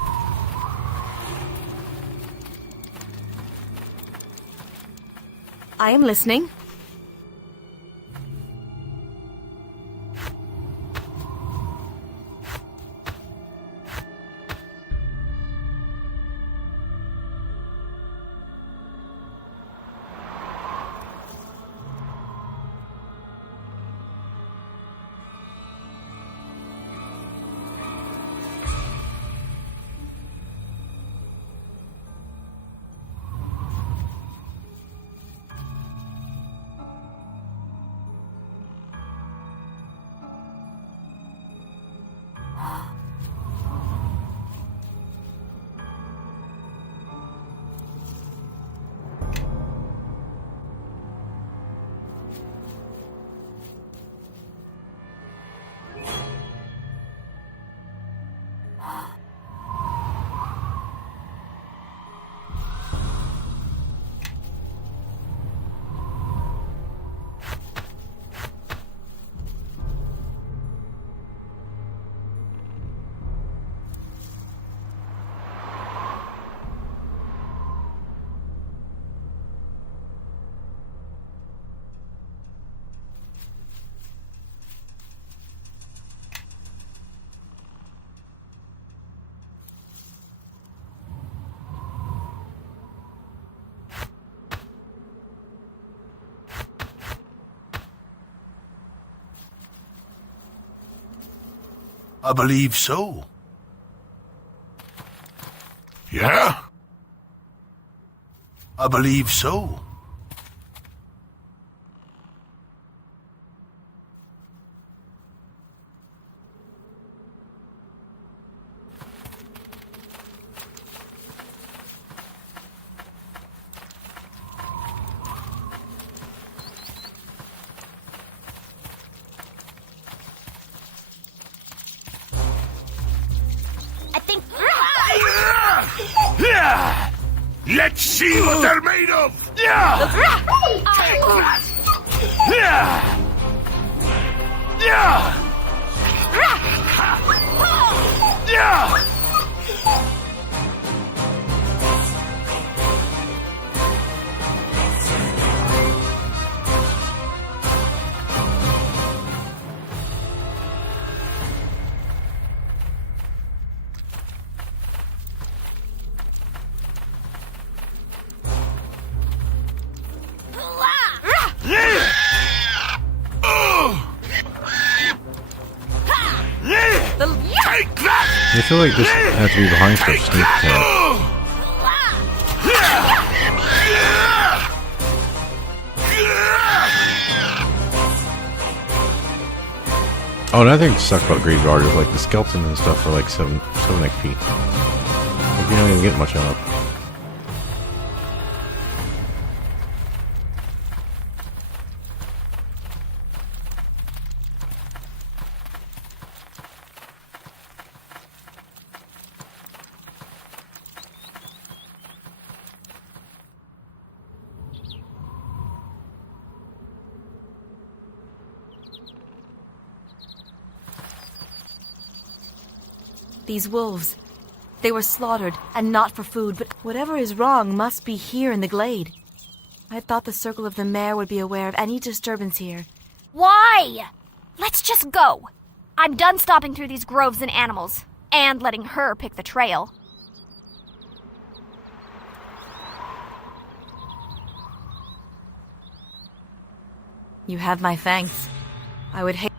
I am listening. I believe so. Yeah? I believe so. I think. Let's see what they're made of! Take that! Take that! I feel like this has to be behind for a sneak attack. Oh, another thing that sucks about Graveyard is like the skeleton and stuff are like 7 XP. Like you don't even get much out. These wolves. They were slaughtered, and not for food, but whatever is wrong must be here in the glade. I thought the Circle of the Mare would be aware of any disturbance here. Why? Let's just go. I'm done stopping through these groves and animals, and letting her pick the trail. You have my thanks. I would hate...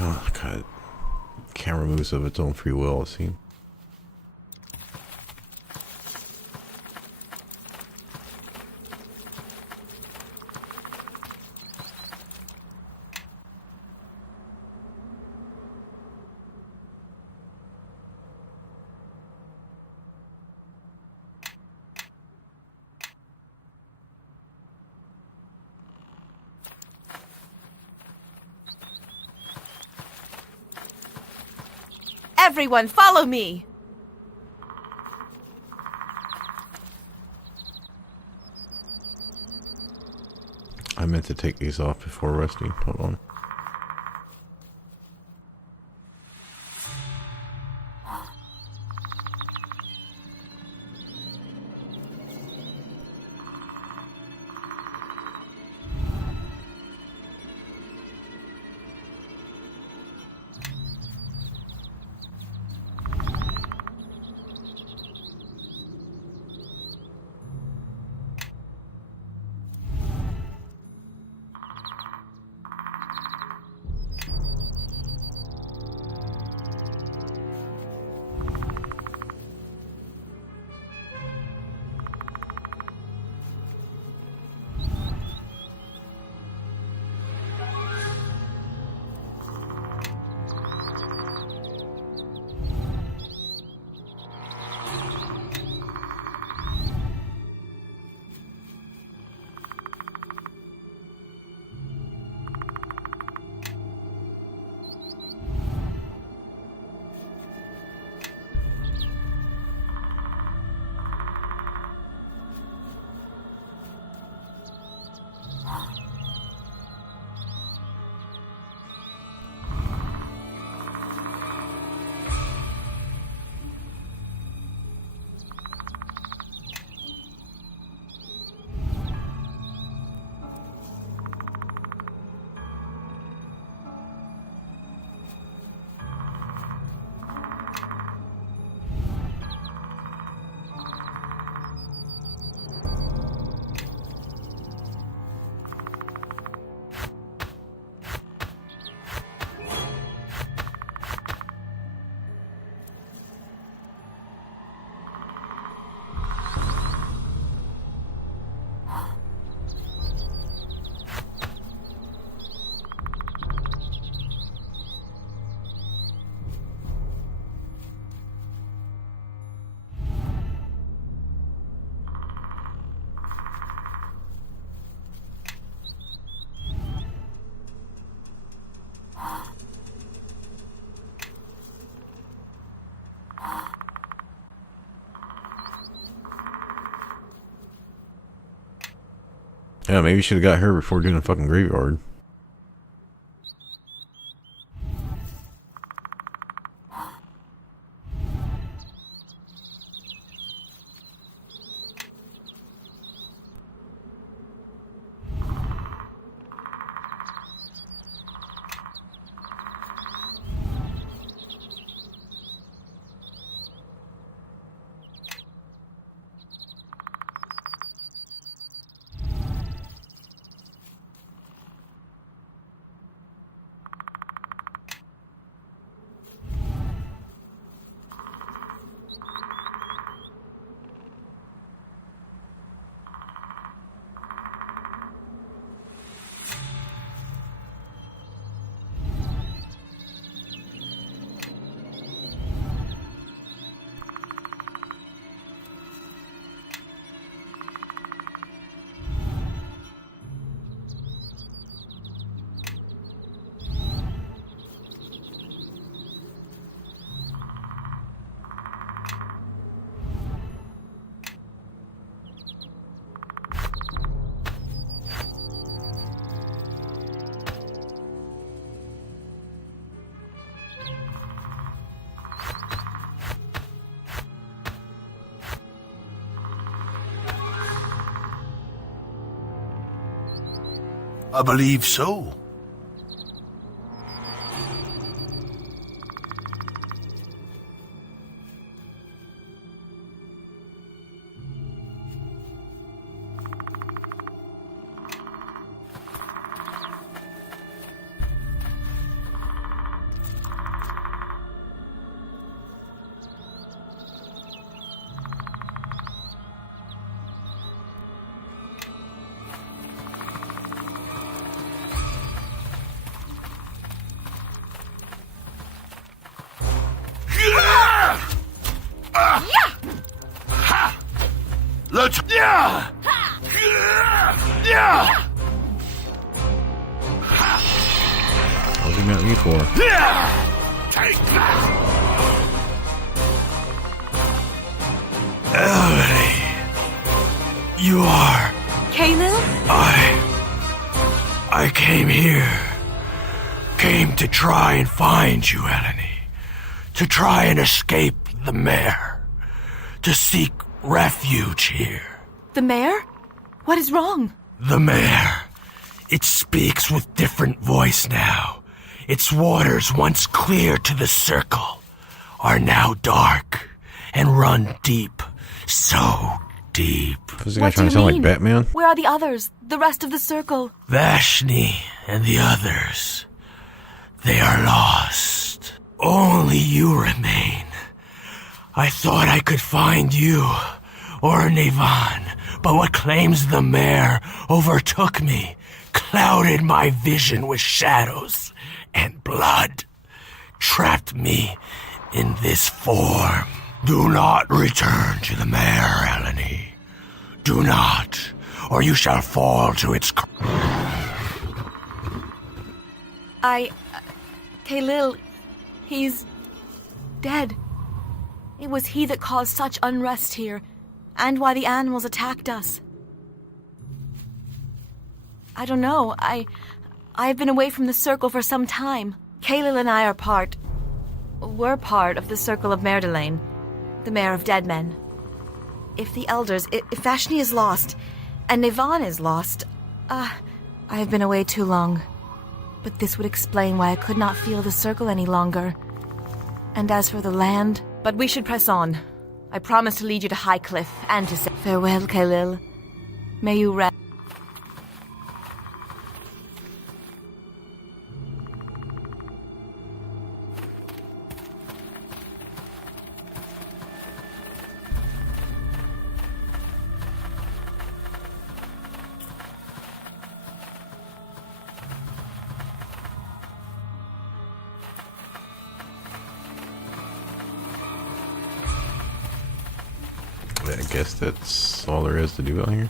Oh, God. Camera moves of its own free will, it seems. Everyone, follow me! I meant to take these off before resting. Hold on. Yeah, maybe you should have got her before doing a fucking graveyard. I believe so. Let's... Yeah! Yeah! What was he meant me for? Yeah! Take that! Elodie, you are... Kaelil? I came here. Came to try and find you, Elodie. To try and escape the mare. To seek refuge here. The mayor? What is wrong? The mare. It speaks with different voice now. Its waters, once clear to the circle, are now dark and run deep. So deep. Was the guy What trying do to sound you like mean? Batman? Where are the others? The rest of the circle? Vashni and the others. They are lost. Only you remain. I thought I could find you, or Nevan, but what claims the mare overtook me, clouded my vision with shadows and blood, trapped me in this form. Do not return to the mare, Eleni. Do not, or you shall fall to its... Kaelil, he's dead. It was he that caused such unrest here, and why the animals attacked us. I don't know. I've been away from the circle for some time. Kaelil and I we're part of the circle of Merdelaine, the Mare of Dead Men. If the elders, if Vashni is lost, and Nevan is lost, I have been away too long. But this would explain why I could not feel the circle any longer. And as for the land... But we should press on. I promise to lead you to High Cliff, and to say farewell, Kaelil. May you rest. I guess that's all there is to do out here.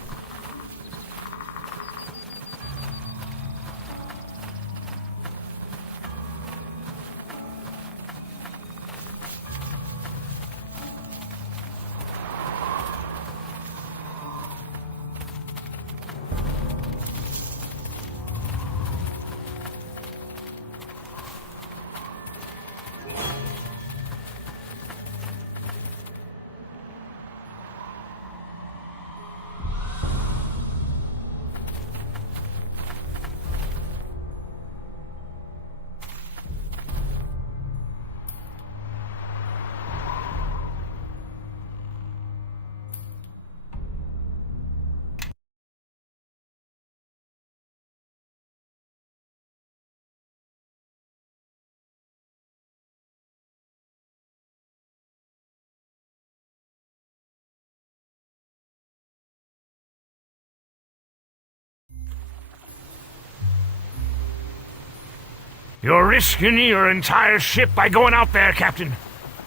You're risking your entire ship by going out there, Captain.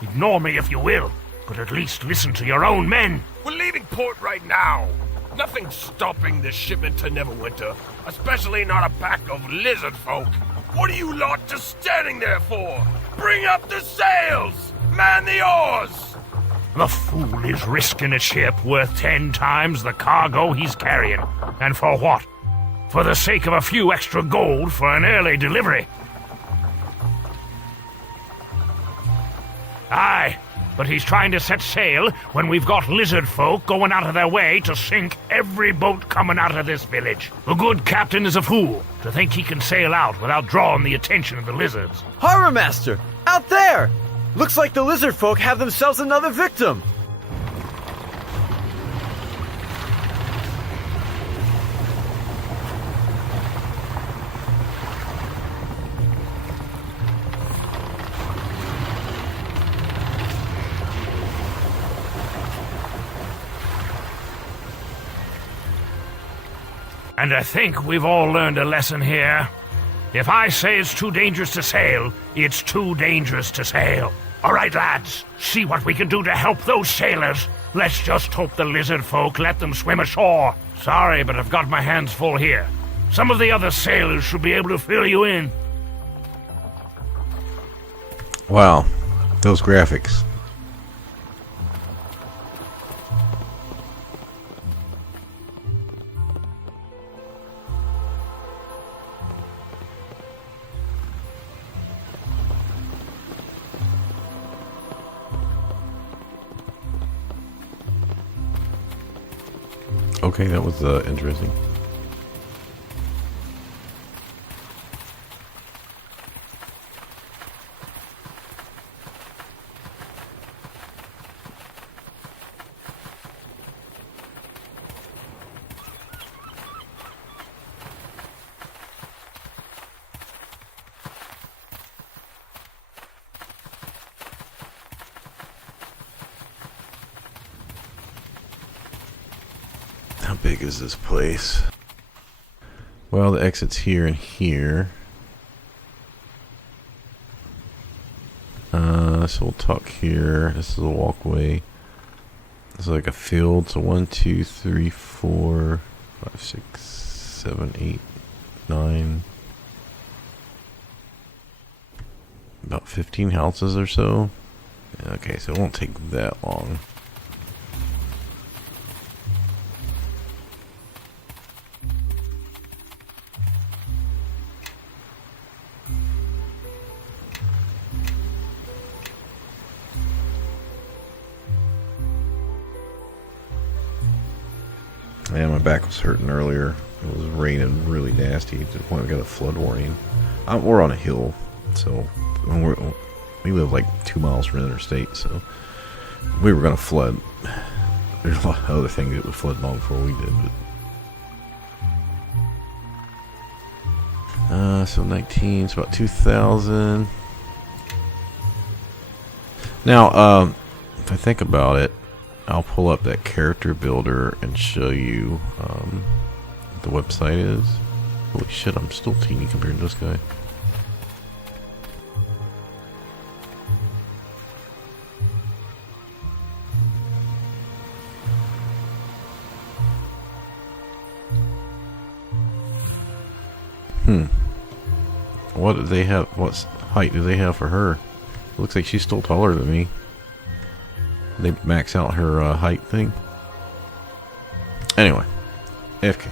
Ignore me if you will, but at least listen to your own men. We're leaving port right now. Nothing's stopping this shipment to Neverwinter, especially not a pack of lizard folk. What are you lot just standing there for? Bring up the sails! Man the oars! The fool is risking a ship worth 10 times the cargo he's carrying. And for what? For the sake of a few extra gold for an early delivery. Aye, but he's trying to set sail when we've got lizard folk going out of their way to sink every boat coming out of this village. The good captain is a fool to think he can sail out without drawing the attention of the lizards. Harbor Master! Out there! Looks like the lizard folk have themselves another victim! And I think we've all learned a lesson here. If I say it's too dangerous to sail, it's too dangerous to sail. All right, lads, see what we can do to help those sailors. Let's just hope the lizard folk let them swim ashore. Sorry, but I've got my hands full here. Some of the other sailors should be able to fill you in. Wow, those graphics. Okay, that was interesting. How big is this place? Well, the exit's here and here. So we'll talk here. This is a walkway. It's like a field. So 1, 2, 3, 4, 5, 6, 7, 8, 9. About 15 houses or so. Okay, so it won't take that long. Yeah, my back was hurting earlier. It was raining really nasty to the point we got a flood warning. We're on a hill, so we live like 2 miles from the interstate, so we were gonna flood. There's a lot of other things that would flood long before we did. But so 19, it's about 2,000. Now, if I think about it, I'll pull up that character builder and show you what the website is. Holy shit, I'm still teeny compared to this guy. What do they have? What height do they have for her? Looks like she's still taller than me. They max out her height thing. Anyway, AFK.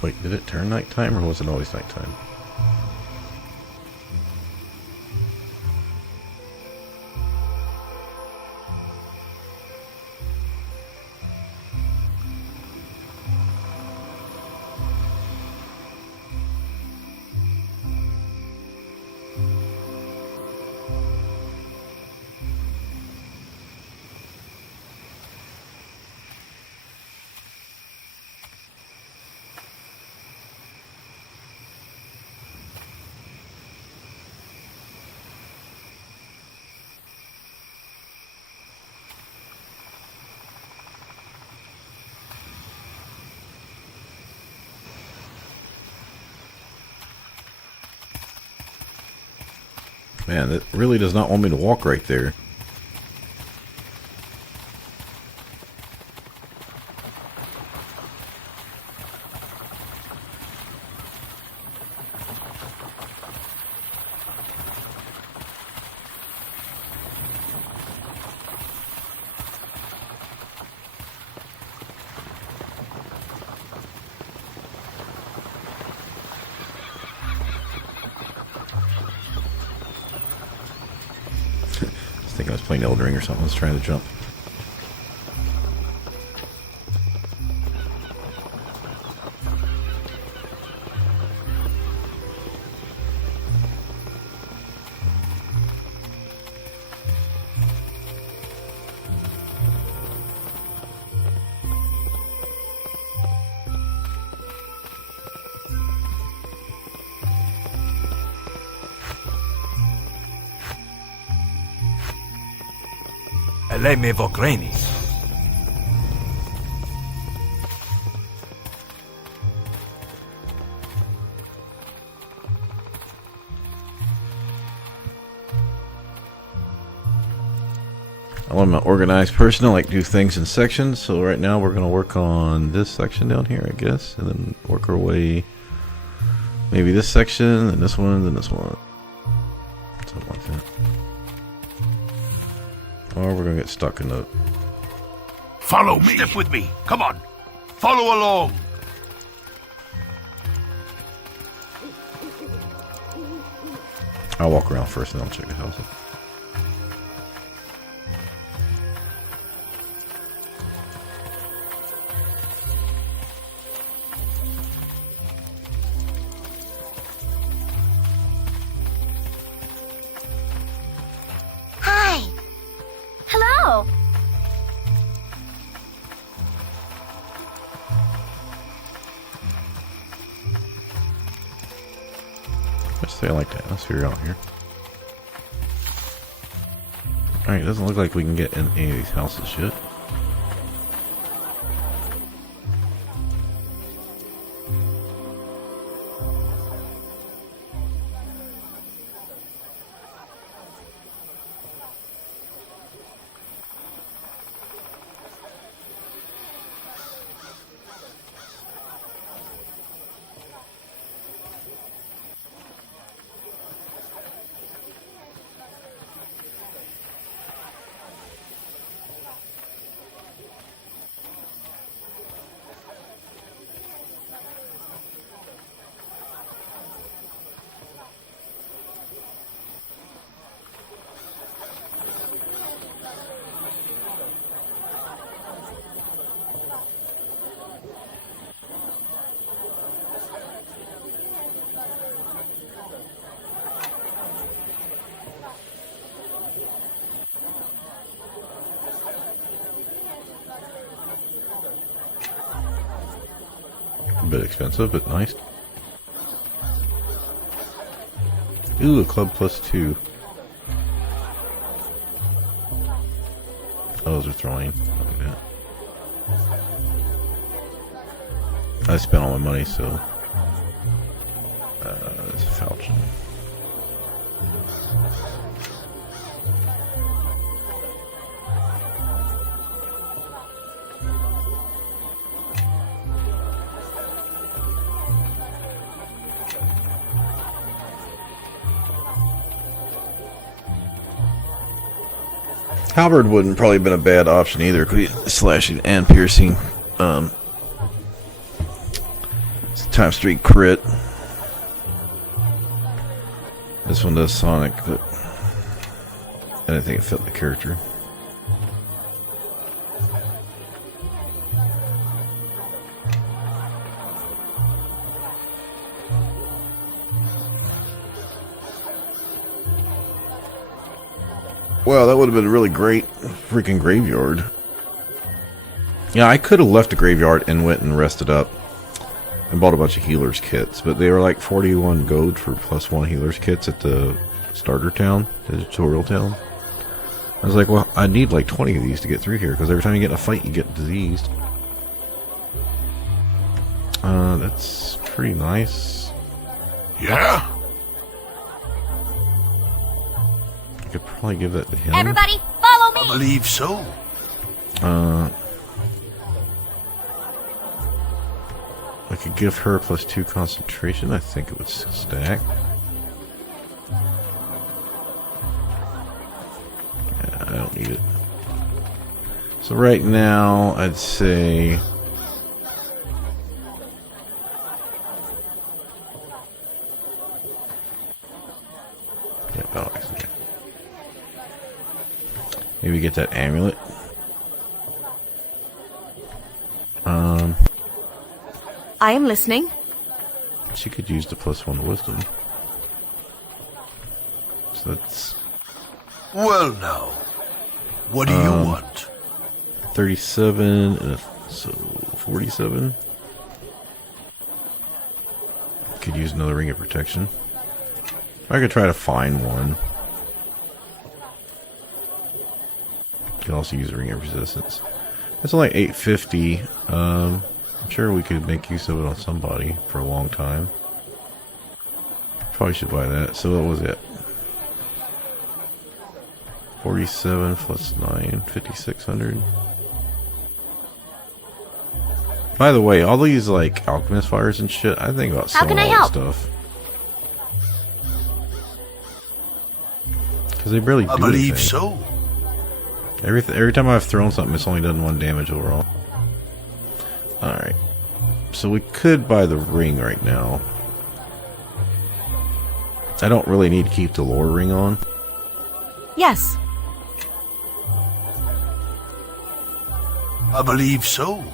Wait, did it turn nighttime or was it always nighttime? Man, it really does not want me to walk right there. I think I was playing Elden Ring or something. I was trying to jump. Eleme Vokrenis. I'm an organized person. I like to do things in sections. So right now we're going to work on this section down here, I guess. And then work our way. Maybe this section, then this one, then this one. Something like that. Or we're going to get stuck in the... Follow me. Step with me. Come on. Follow along. I'll walk around first and I'll check the houses. Hi. Hello. Let's say I like that. Let's figure out here. Alright, it doesn't look like we can get in any of these houses yet. A bit expensive, but nice. Ooh, a club +2. Oh, those are throwing. Like that. I spent all my money, so... There's a falchion. Halberd wouldn't probably been a bad option either, slashing and piercing. It's 3x3 crit. This one does Sonic, but I didn't think it fit the character. Well, that would have been a really great freaking graveyard. Yeah, I could have left the graveyard and went and rested up and bought a bunch of healers kits, but they were like 41 gold for +1 healers kits at the starter town, the tutorial town. I was like, well, I need like 20 of these to get through here, because every time you get in a fight, you get diseased. That's pretty nice. Yeah? I could probably give that to him. Everybody, follow me! I believe so. I could give her +2 concentration. I think it would stack. Yeah, I don't need it. So right now, I'd say... yeah, battle axe, okay. Maybe get that amulet. I am listening. She could use the +1 wisdom. So that's Well, now. What do you want? 37 and so 47. Could use another ring of protection. I could try to find one. Could also use a ring of resistance. It's only 850. I'm sure we could make use of it on somebody for a long time. Probably should buy that. So what was it? 47 plus 9, 5600. By the way, all these like alchemist fires and shit, I think about selling all this stuff. Because they barely do anything. I believe so. Every time I've thrown something, it's only done 1 damage overall. Alright. So we could buy the ring right now. I don't really need to keep the lore ring on. Yes. I believe so.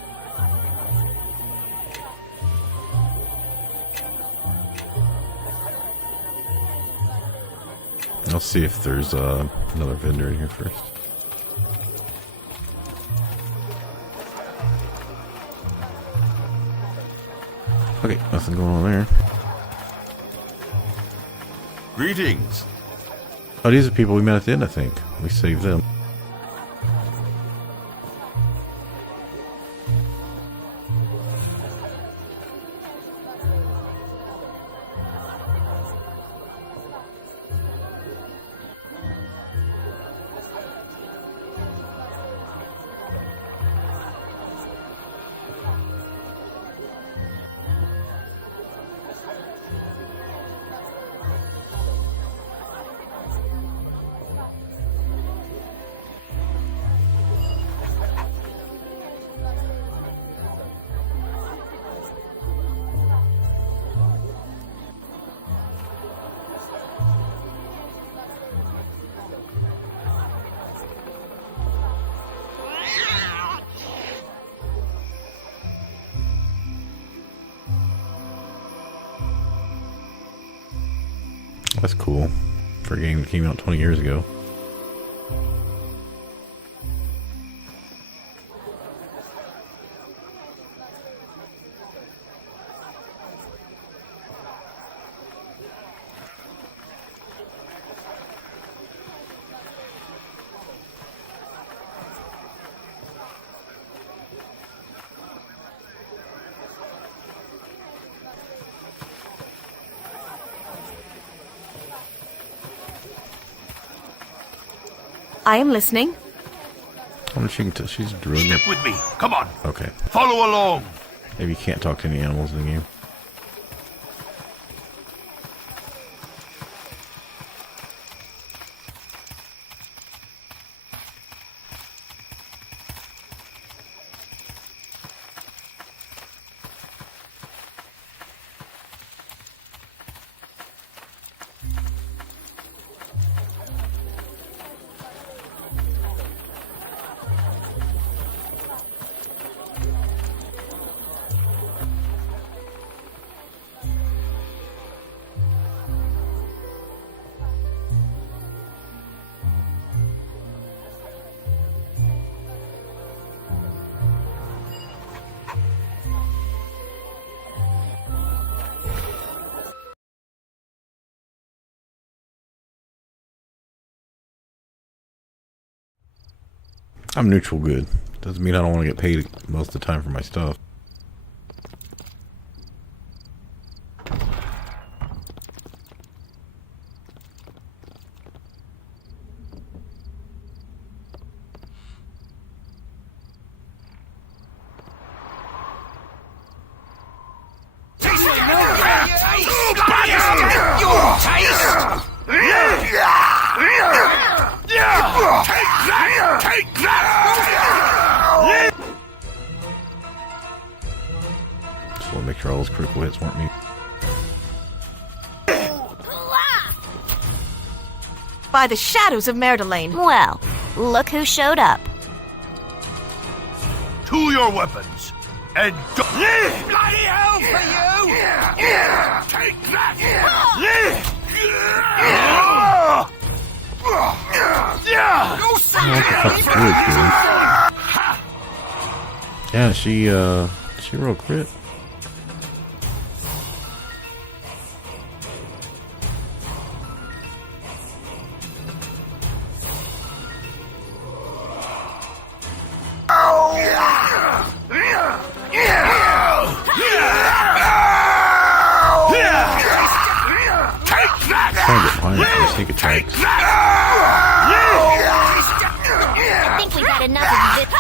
I'll see if there's another vendor in here first. Okay, nothing going on there. Greetings. Oh, these are people we met at the end, I think. We saved them. That's cool for a game that came out 20 years ago. I am listening. How much you can tell she's drilling Stick it. with me. Come on. Okay. Follow along. Maybe you can't talk to any animals in the game. I'm neutral good. Doesn't mean I don't want to get paid most of the time for my stuff. Just want to make sure all those critical hits weren't me. By the shadows of Merdelaine. Well, look who showed up. To your weapons. And bloody hell for you! Take that! Yeah, she rolled crit. Trying to get behind her for the sneak attacks. I think we've had enough of this.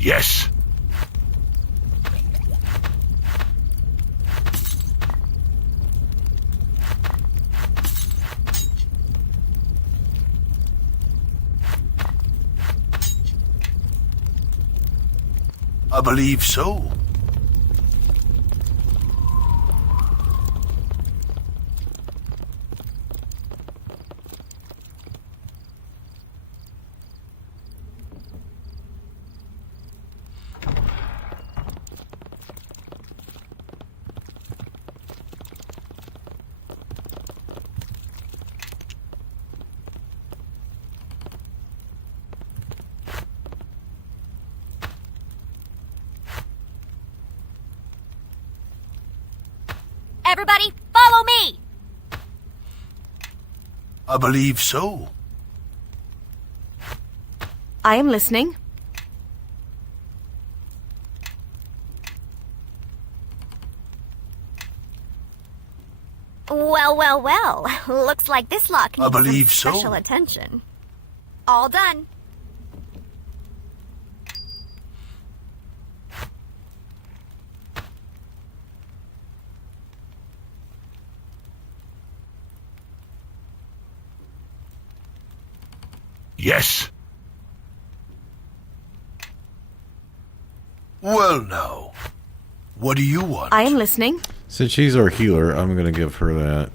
Yes. I believe so. Everybody, follow me! I believe so. I am listening. Well. Looks like this lock I needs believe some so. special attention. All done. Yes. Well now, what do you want? I am listening. Since she's our healer, I'm gonna give her that.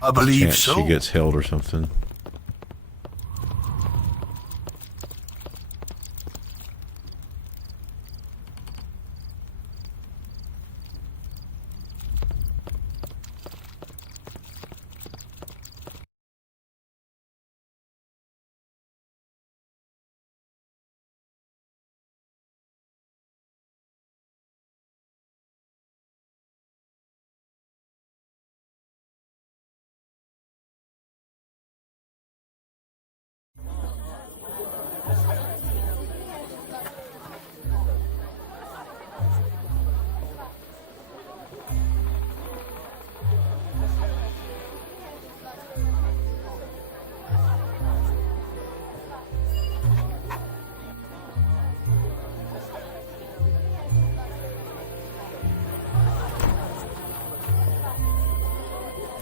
I believe Chance so. she gets held or something.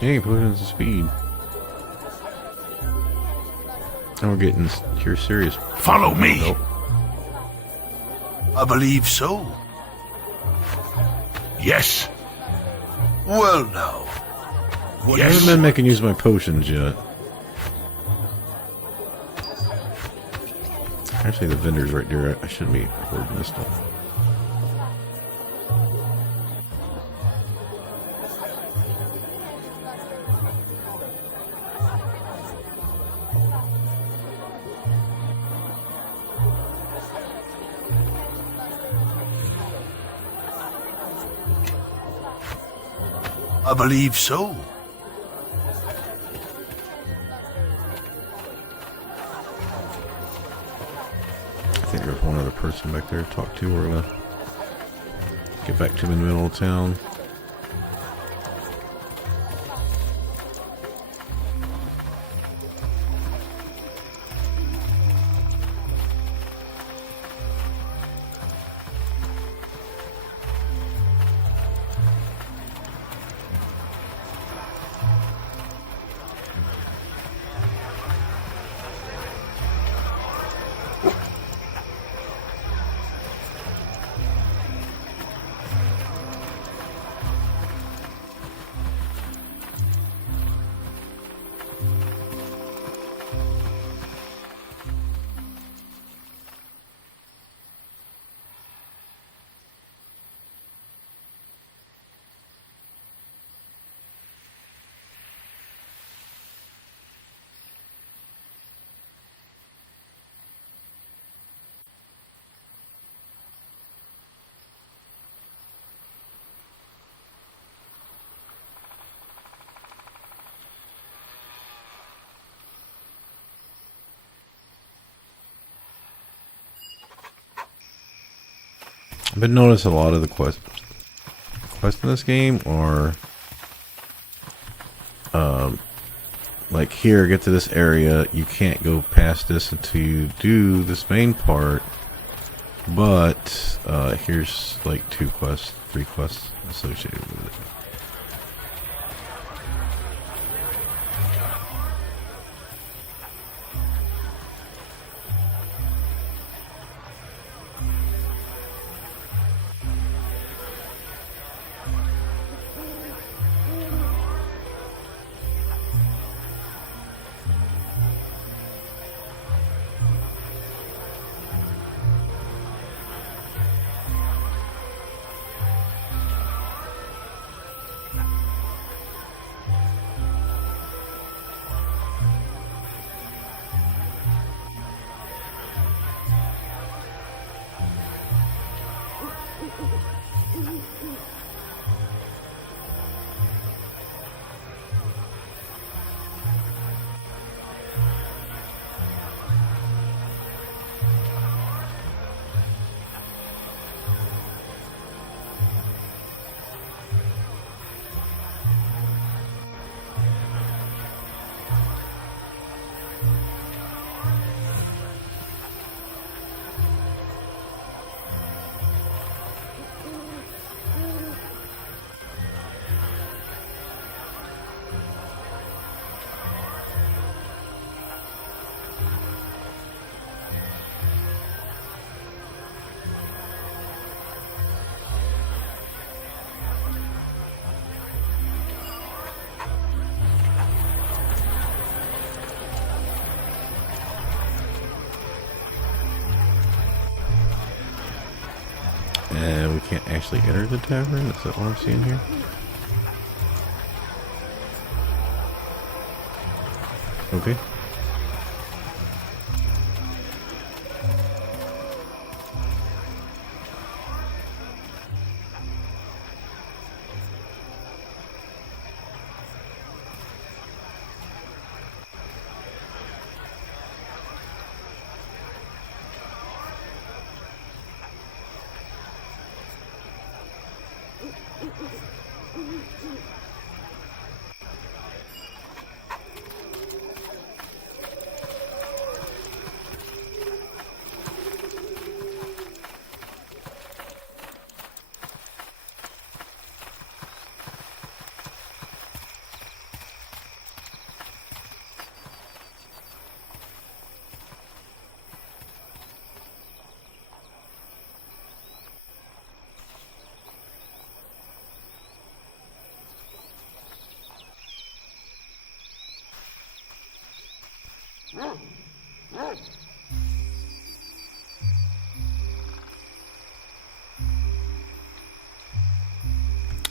Hey, potions of speed. Now we're getting here serious. Follow me. Nope. I believe so. Yes. Well, now. I Yes. haven't been making use of my potions yet. Actually, the vendor's right there. I shouldn't be hoarding this stuff. I believe so. I think there's one other person back there to talk to. We're gonna get back to him in the middle of town. I've been noticing a lot of the quests in this game are like here, get to this area, you can't go past this until you do this main part, but here's like 3 quests associated with it. And we can't actually enter the tavern? Is that what I'm seeing here? Okay.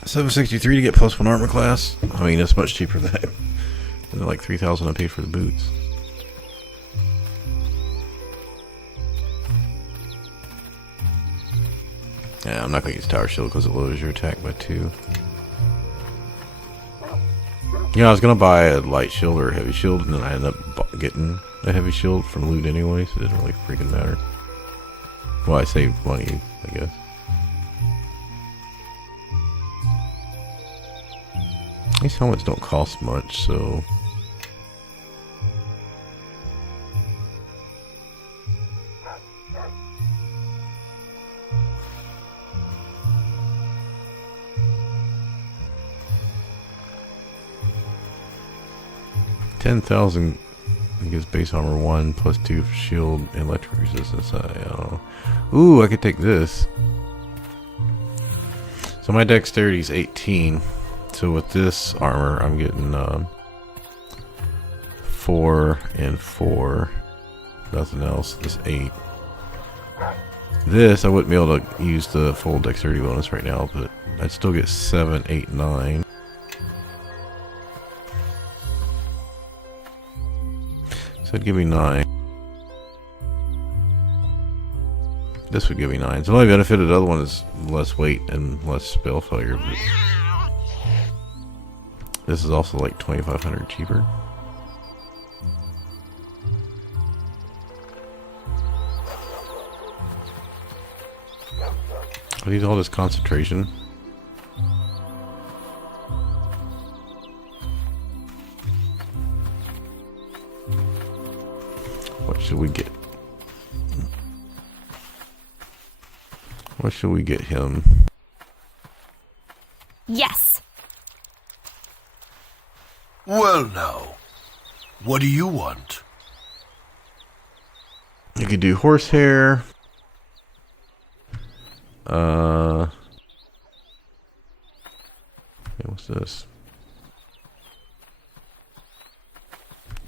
$763 to get +1 armor class. I mean, it's much cheaper than like $3,000 I paid for the boots. Yeah, I'm not gonna use Tower Shield because it lowers your attack by 2. Yeah, I was gonna buy a light shield or a heavy shield, and then I ended up getting a heavy shield from loot anyway, so it didn't really freaking matter. Well, I saved money, I guess. These helmets don't cost much, so... $10,000 gives base armor 1 plus 2 for shield and electric resistance. I don't know. Ooh, I could take this. So my dexterity is 18. So with this armor, I'm getting 4 and 4. Nothing else. This 8. This I wouldn't be able to use the full dexterity bonus right now, but I'd still get 7, 8, 9. So it'd give me 9. This would give me 9. So the only benefit of the other one is less weight and less spell failure. But this is also like $2,500 cheaper. Are these all just concentration? What should we get? What should we get him? Yes. Well now, what do you want? You could do horsehair. Hey, what's this?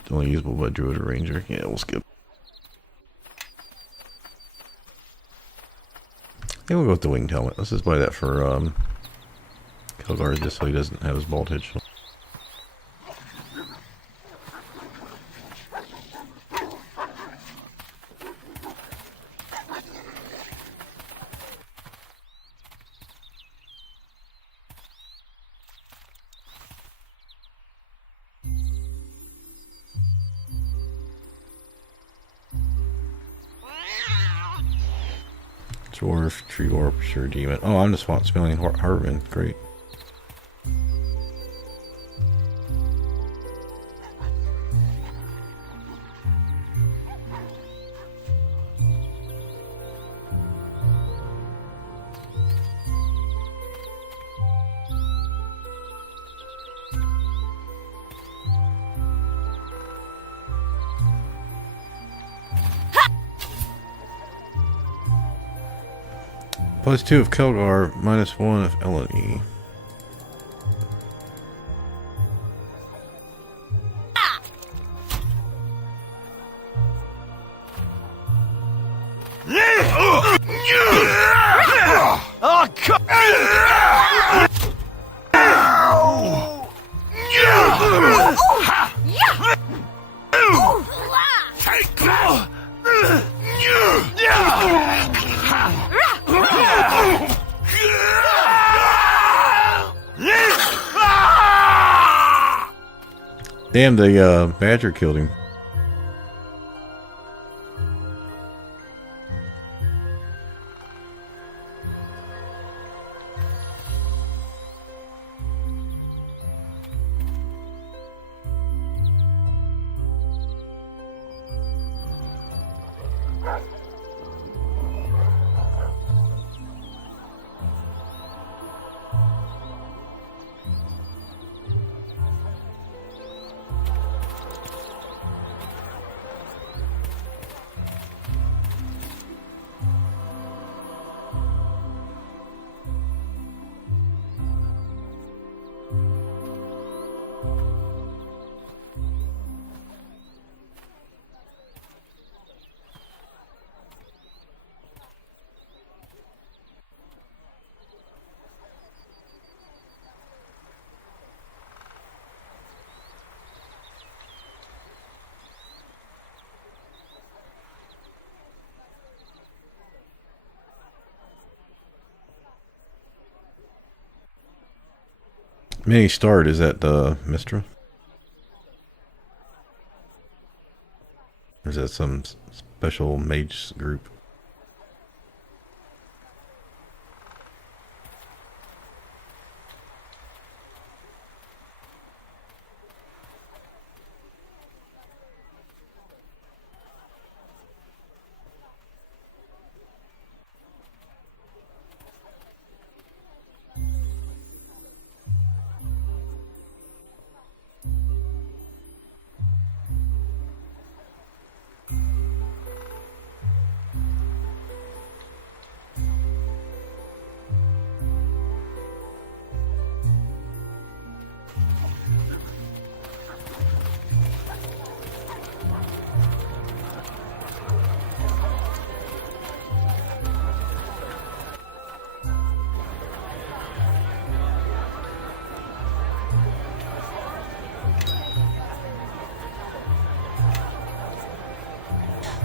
It's only usable by druid or ranger. Yeah, we'll skip. Yeah, we'll go with the winged helmet. Let's just buy that for Kelgar, just so he doesn't have his bald head show. Dwarf, tree orb, sure demon. Oh, I'm just smelling Hartman. Great. +2 of Kelgar, -1 of Eleni. Oh, God! Damn, the badger killed him. Mini start is at the Mistra? Or is that some special mage group?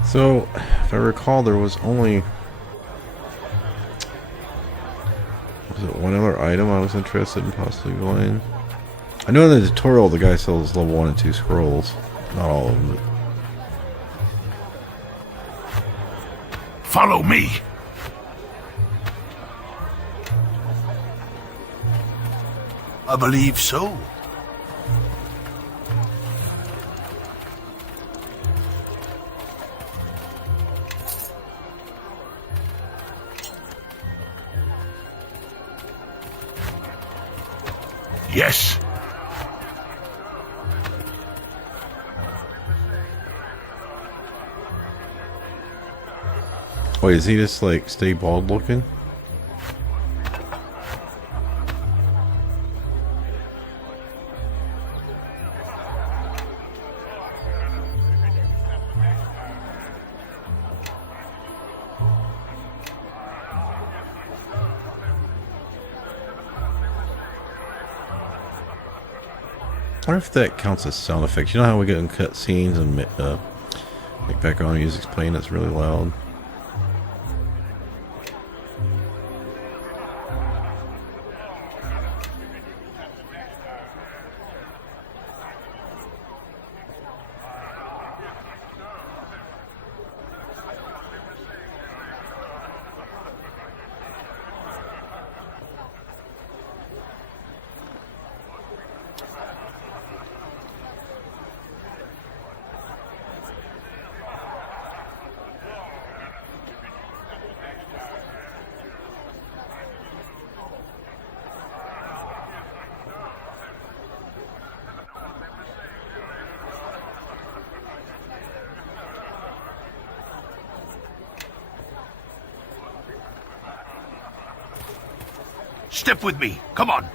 So, if I recall, there was only... Was it one other item I was interested in possibly buying? I know in the tutorial the guy sells level 1 and 2 scrolls. Not all of them, but... Follow me! I believe so. Yes. Wait, is he just like stay bald looking? I wonder if that counts as sound effects. You know how we get in cutscenes and make background music's playing that's really loud? Step with me. Come on.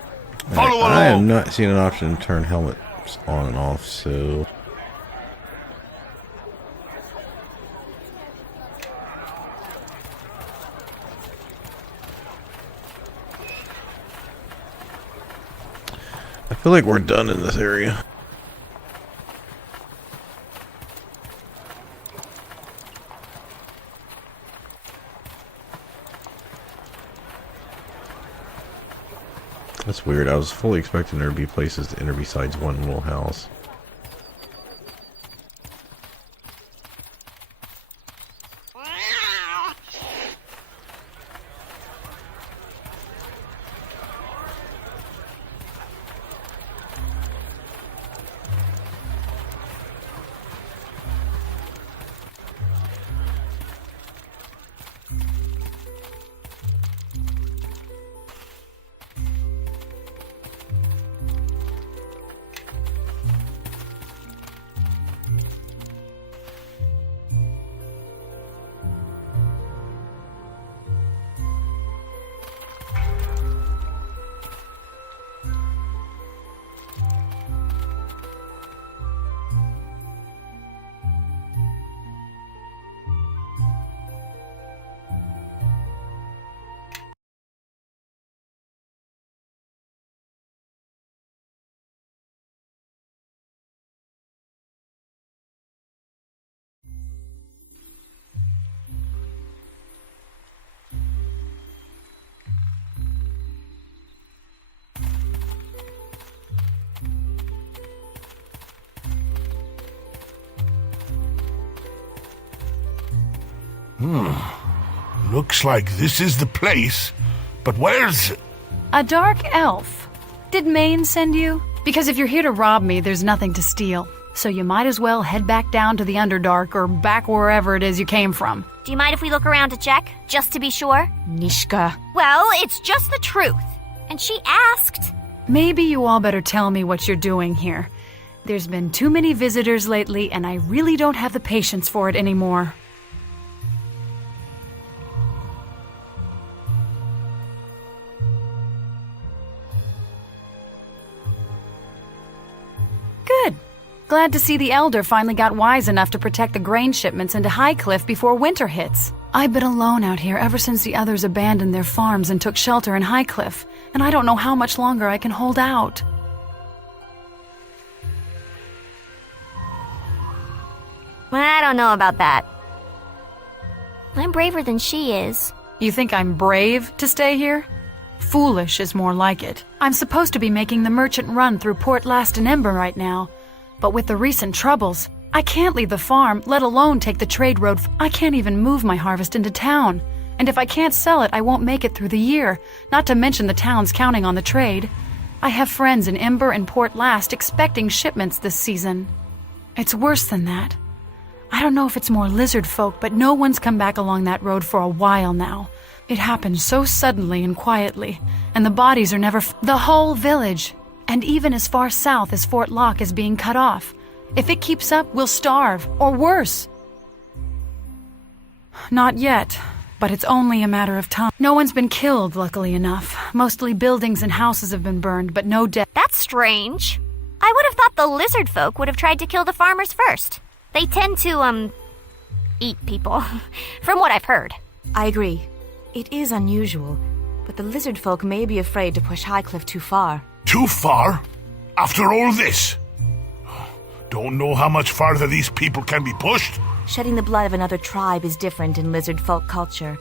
Follow along. I have not seen an option to turn helmets on and off, so... I feel like we're done in this area. That's weird. I was fully expecting there to be places to enter besides one little house. Looks like this is the place. But where's... A dark elf. Did Maine send you? Because if you're here to rob me, there's nothing to steal. So you might as well head back down to the Underdark or back wherever it is you came from. Do you mind if we look around to check, just to be sure? Nishka. Well, it's just the truth. And she asked. Maybe you all better tell me what you're doing here. There's been too many visitors lately, and I really don't have the patience for it anymore. Good. Glad to see the Elder finally got wise enough to protect the grain shipments into Highcliff before winter hits. I've been alone out here ever since the others abandoned their farms and took shelter in Highcliff, and I don't know how much longer I can hold out. Well, I don't know about that. I'm braver than she is. You think I'm brave to stay here? Foolish is more like it. I'm supposed to be making the merchant run through Port Last and Ember right now, but with the recent troubles, I can't leave the farm, let alone take the trade road. I can't even move my harvest into town. And if I can't sell it, I won't make it through the year, not to mention the town's counting on the trade. I have friends in Ember and Port Last expecting shipments this season. It's worse than that. I don't know if it's more lizard folk, but no one's come back along that road for a while now. It happened so suddenly and quietly, and the bodies are never the whole village, and even as far south as Fort Locke is being cut off. If it keeps up, we'll starve, or worse. Not yet, but it's only a matter of time. No one's been killed, luckily enough. Mostly buildings and houses have been burned, but no death. That's strange. I would have thought the lizard folk would have tried to kill the farmers first. They tend to, eat people, from what I've heard. I agree. It is unusual, but the lizard folk may be afraid to push Highcliff too far. Too far? After all this? Don't know how much farther these people can be pushed? Shedding the blood of another tribe is different in lizard folk culture,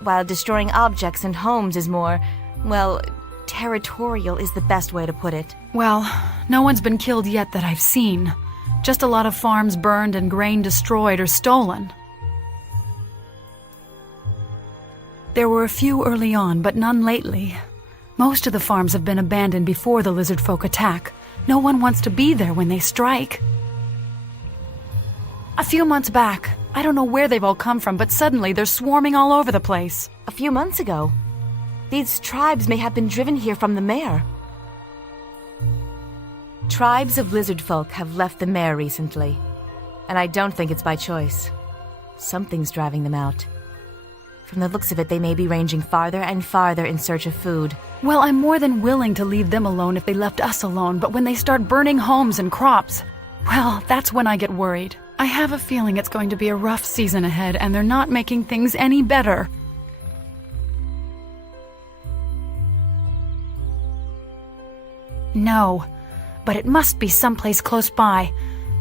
while destroying objects and homes is more, well, territorial is the best way to put it. Well, no one's been killed yet that I've seen. Just a lot of farms burned and grain destroyed or stolen. There were a few early on, but none lately. Most of the farms have been abandoned before the lizard folk attack. No one wants to be there when they strike. A few months back, I don't know where they've all come from, but suddenly they're swarming all over the place. A few months ago. These tribes may have been driven here from the mare. Tribes of lizard folk have left the mare recently, and I don't think it's by choice. Something's driving them out. From the looks of it, they may be ranging farther and farther in search of food. Well, I'm more than willing to leave them alone if they left us alone, but when they start burning homes and crops, well, that's when I get worried. I have a feeling it's going to be a rough season ahead, and they're not making things any better. No, but it must be someplace close by.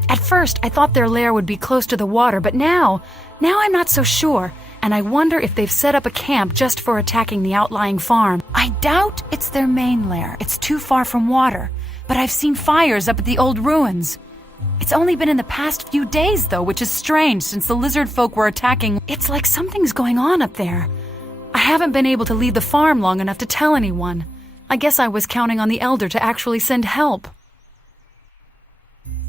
At first, I thought their lair would be close to the water, but now I'm not so sure, and I wonder if they've set up a camp just for attacking the outlying farm. I doubt it's their main lair. It's too far from water, but I've seen fires up at the old ruins. It's only been in the past few days, though, which is strange since the lizard folk were attacking. It's like something's going on up there. I haven't been able to leave the farm long enough to tell anyone. I guess I was counting on the Elder to actually send help.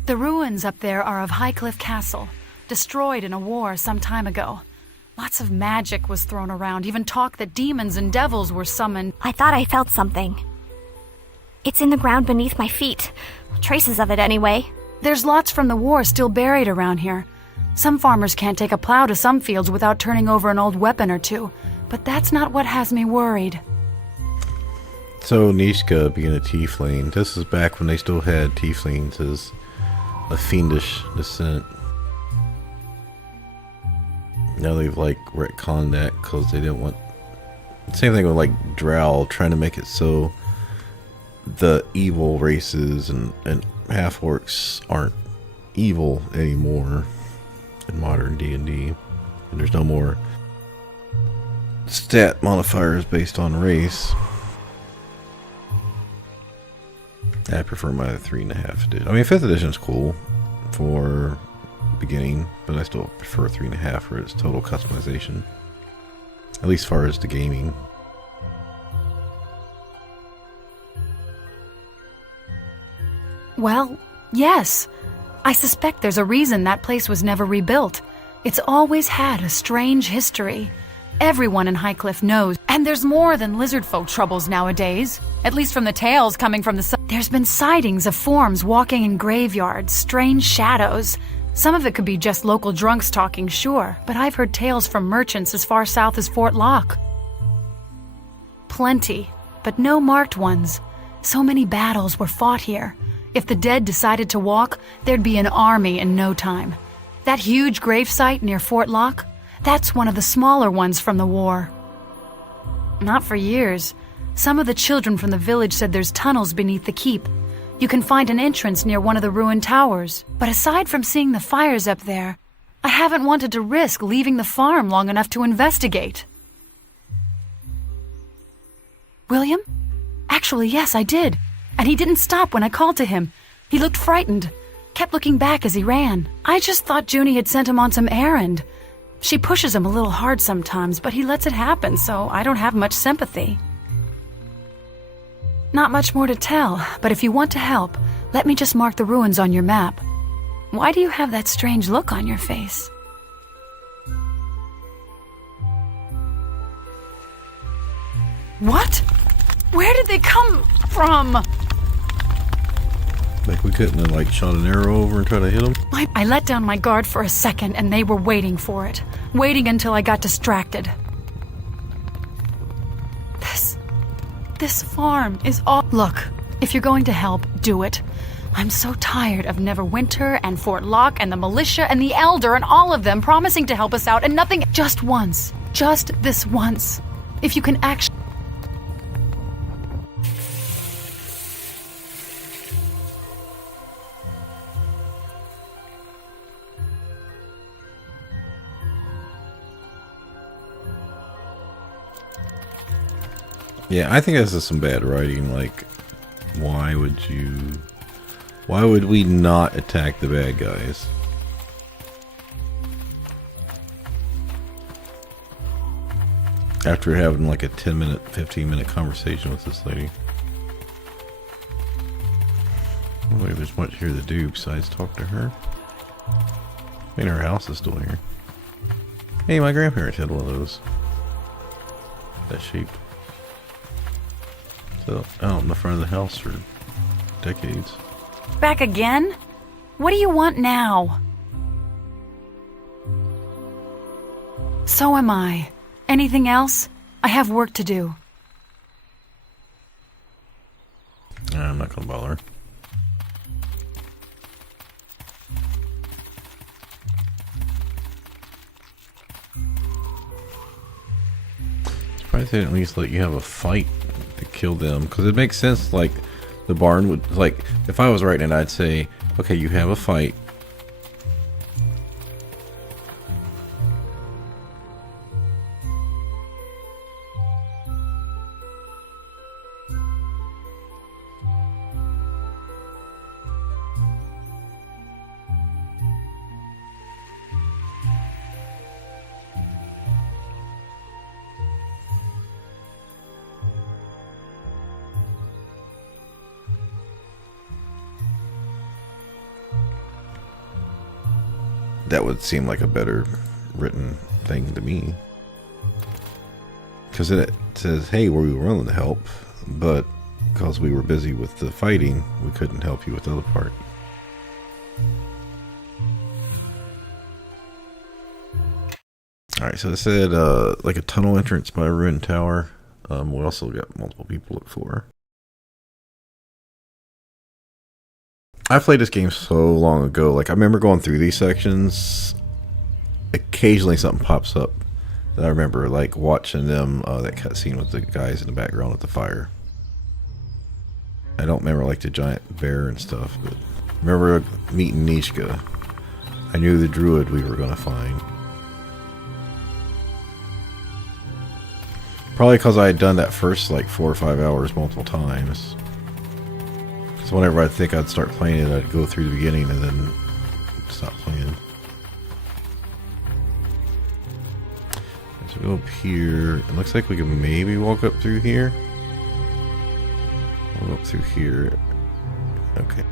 The ruins up there are of Highcliff Castle, destroyed in a war some time ago. Lots of magic was thrown around, even talk that demons and devils were summoned. I thought I felt something. It's in the ground beneath my feet. Traces of it, anyway. There's lots from the war still buried around here. Some farmers can't take a plow to some fields without turning over an old weapon or two, but that's not what has me worried. So Nishka being a tiefling, this is back when they still had tieflings as a fiendish descent. Now they've like retconned that because they didn't want... Same thing with like Drow, trying to make it so the evil races and half-orcs aren't evil anymore in modern D&D. And there's no more stat modifiers based on race. I prefer my 3.5 edition. I mean, 5th edition is cool for beginning, but I still prefer 3.5 for its total customization. At least as far as the gaming. Well, yes. I suspect there's a reason that place was never rebuilt. It's always had a strange history. Everyone in Highcliff knows. And there's more than lizard folk troubles nowadays. At least from the tales coming from the... There's been sightings of forms walking in graveyards, strange shadows. Some of it could be just local drunks talking, sure, but I've heard tales from merchants as far south as Fort Locke. Plenty, but no marked ones. So many battles were fought here. If the dead decided to walk, there'd be an army in no time. That huge gravesite near Fort Locke, that's one of the smaller ones from the war. Not for years. Some of the children from the village said there's tunnels beneath the keep. You can find an entrance near one of the ruined towers. But aside from seeing the fires up there, I haven't wanted to risk leaving the farm long enough to investigate. William? Actually, yes, I did. And he didn't stop when I called to him. He looked frightened, kept looking back as he ran. I just thought Junie had sent him on some errand. She pushes him a little hard sometimes, but he lets it happen, so I don't have much sympathy. Not much more to tell, but if you want to help, let me just mark the ruins on your map. Why do you have that strange look on your face? What? Where did they come from? Like we couldn't have like shot an arrow over and try to hit them? I let down my guard for a second and they were waiting for it. Waiting until I got distracted. This farm is all... Look, if you're going to help, do it. I'm so tired of Neverwinter and Fort Locke and the militia and the Elder and all of them promising to help us out and nothing... Just once. Just this once. If you can actually... Yeah, I think this is some bad writing. Like, why would we not attack the bad guys? After having like a 10-minute, 15-minute conversation with this lady. I don't think there's much here to do besides talk to her. I mean, her house is still here. Hey, my grandparents had one of those. That sheep. So, out in the front of the house for decades. Back again? What do you want now? So am I. Anything else? I have work to do. I'm not gonna bother. Surprised they didn't at least let you have a fight to kill them, because it makes sense. Like the barn would, like, if I was writing it, I'd say, okay, you have a fight. That would seem like a better written thing to me, because it says, hey, we were willing to help, but because we were busy with the fighting, we couldn't help you with the other part. Alright, so it said like a tunnel entrance by a ruined tower. We also got multiple people to look for. I played this game so long ago. Like, I remember going through these sections. Occasionally something pops up that I remember, like watching them, that cutscene with the guys in the background with the fire. I don't remember like the giant bear and stuff, but I remember meeting Nishka. I knew the druid we were going to find. Probably because I had done that first like 4 or 5 hours multiple times. So whenever I'd think I'd start playing it, I'd go through the beginning and then stop playing. So go up here. It looks like we can maybe walk up through here. We'll go up through here. Okay.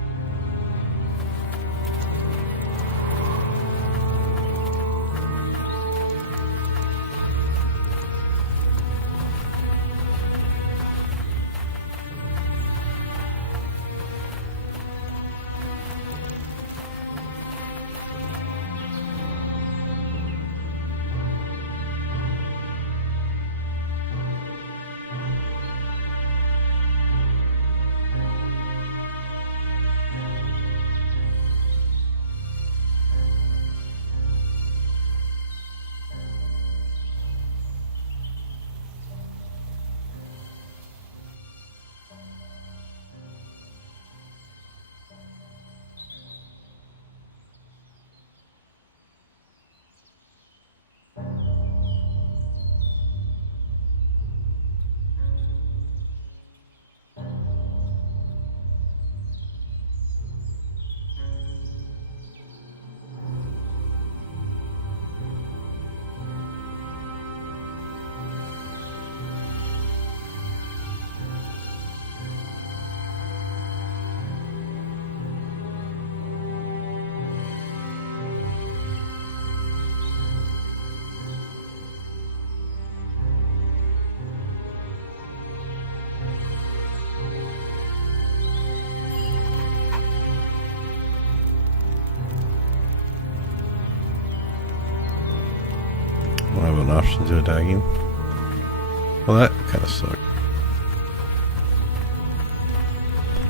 Don't have an option to attack him. Well, that kind of sucked.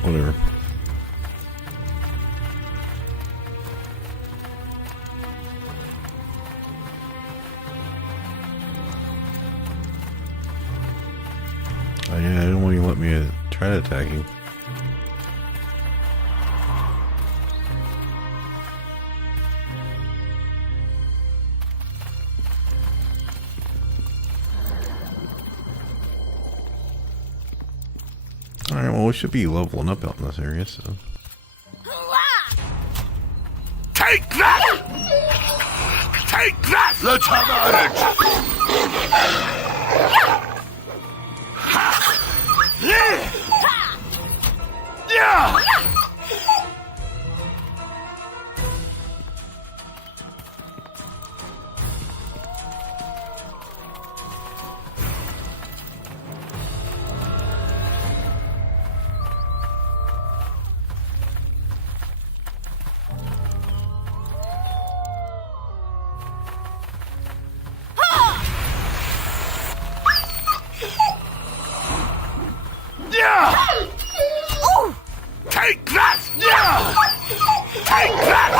Whatever. Oh yeah, I didn't want you to let me try to attack him. Alright, well we should be leveling up out in this area, so... Take that! Take that! Let's have at it! Yeah! Take that! Yeah! Take that!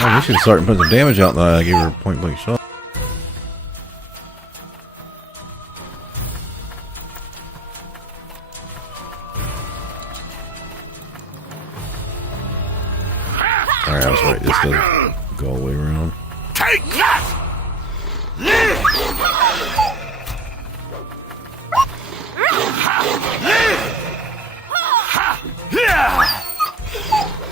Oh, we should start putting some damage out now. I gave her a point blank shot. Alright, I was right. This doesn't go all the way around. Take that!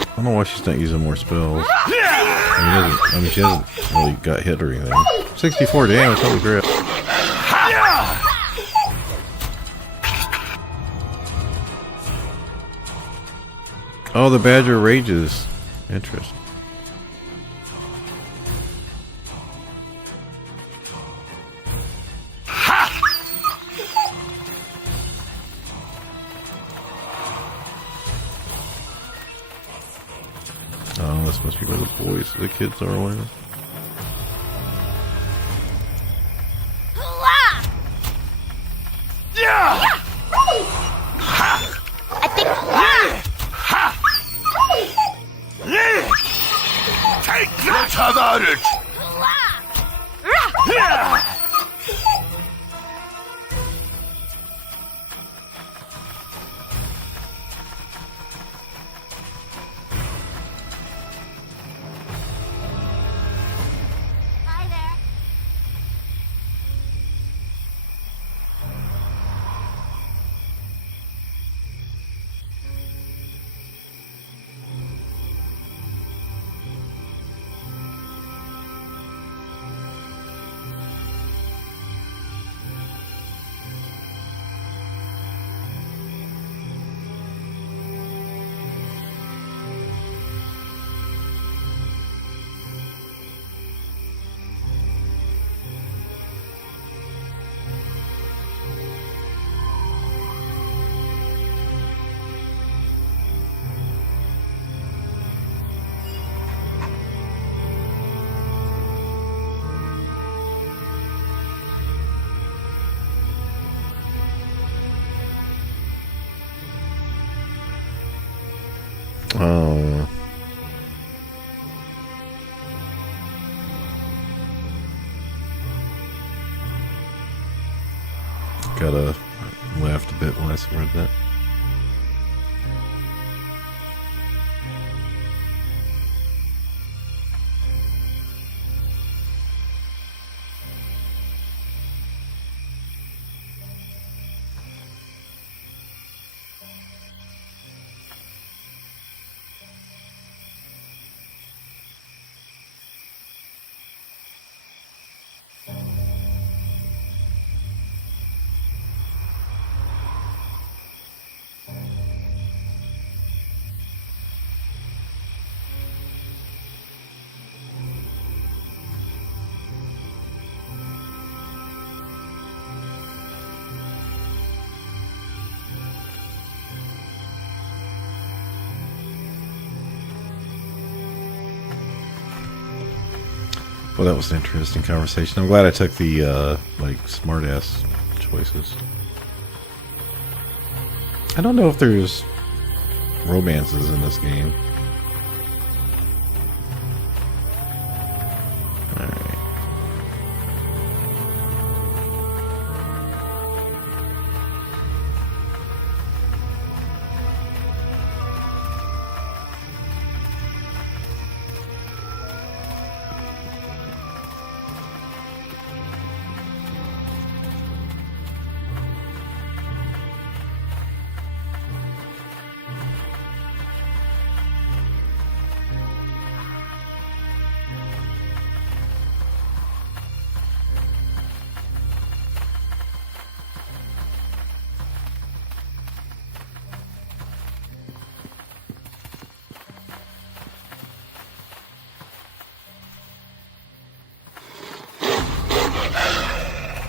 I don't know why she's not using more spells. I mean, she hasn't really got hit or anything. 64 damage, holy crap. Oh, the badger rages. Interesting. Oh, this must be where the boys, the kids are or whatever. I think. Take that! Let's have at it! Hi there. Oh. Gotta laughed a bit when I read that. Well, that was an interesting conversation. I'm glad I took the, smart-ass choices. I don't know if there's romances in this game. Alright.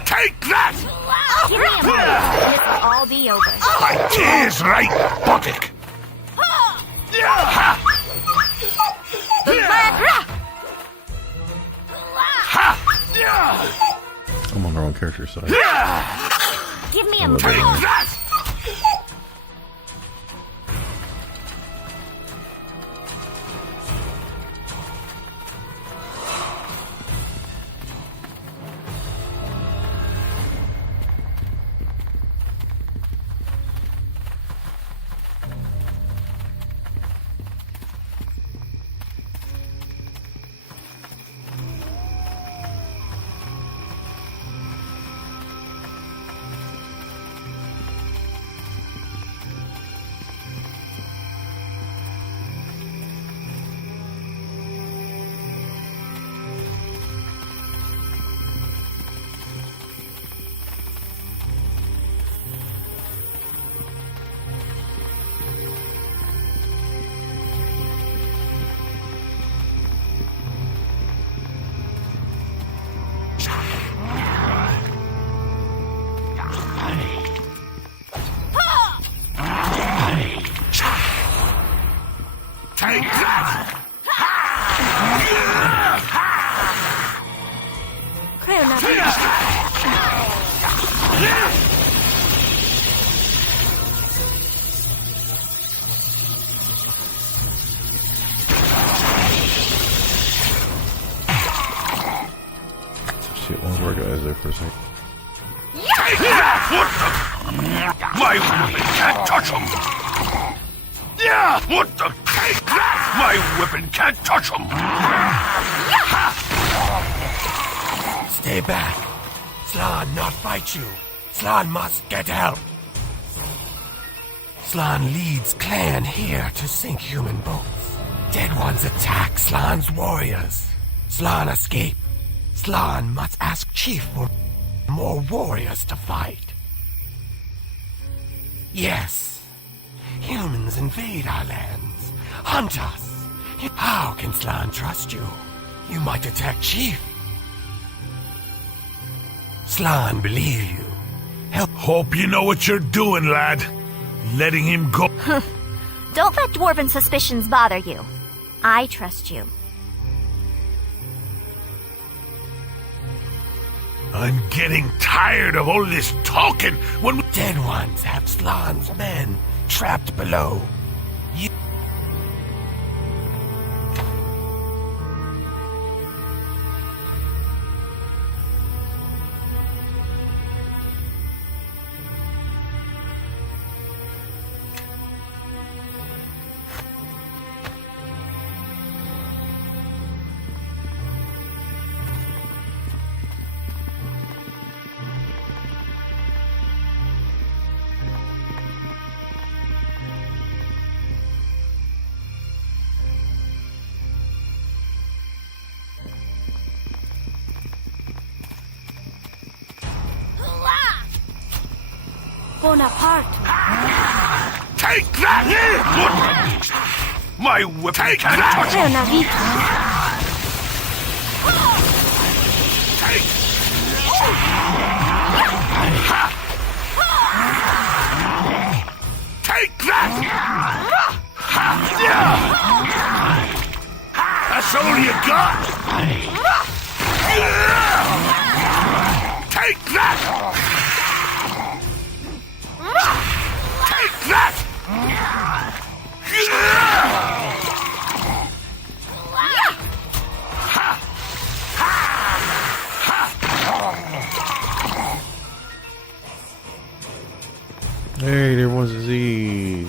Take that! Give me a moment, and this will all be over. My tears right, buttock. I'm on the wrong character side. Give me a Take moment. That! Take that! Shit, one of our guys there for a second. Take that! What the? My whipping can't touch him! Yeah! What the? Take that! My whipping can't touch him! Stay back. Slan not fight you. Slan must get help. Slan leads clan here to sink human boats. Dead ones attack Slan's warriors. Slan escape. Slan must ask Chief for more warriors to fight. Yes, humans invade our lands, hunt us. How can Slan trust you? You might attack Chief. Slan believe you. Help. Hope you know what you're doing, lad. Letting him go. Don't let dwarven suspicions bother you. I trust you. I'm getting tired of all this talking when Dead ones have Slan's men trapped below. Bonaparte. Take that! My whip can't touch Hail Navito. Take! Take that! That's all you got? Take that! Take that! Hey, there was disease.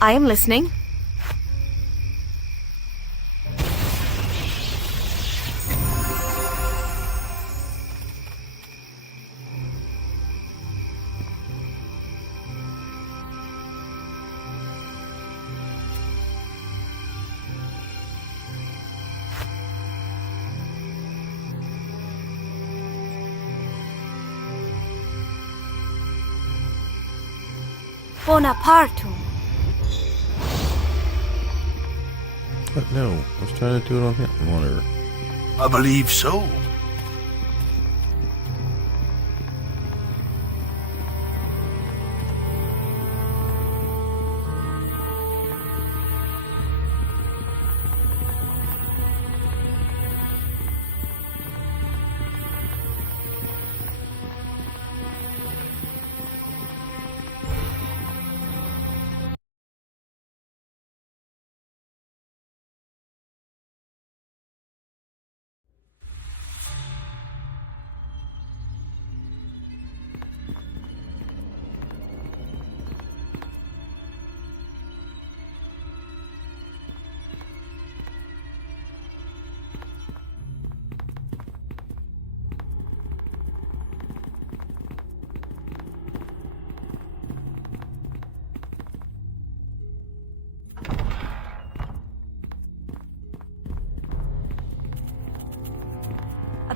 I am listening. Bonaparte. But no, I was trying to do it on him. Whatever. I believe so.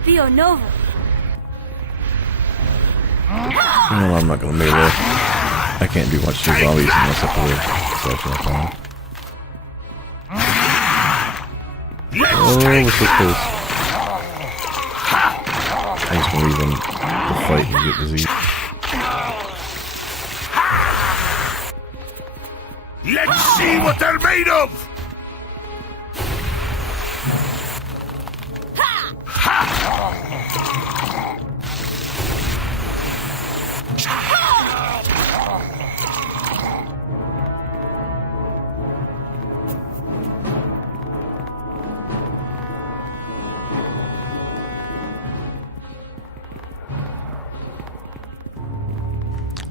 Pio Nova. No, I'm not gonna melee. I can't do much to zombies unless I put a special up on. Oh, we're so close. I just want to leave them to fight and get disease. Let's see what they're made of!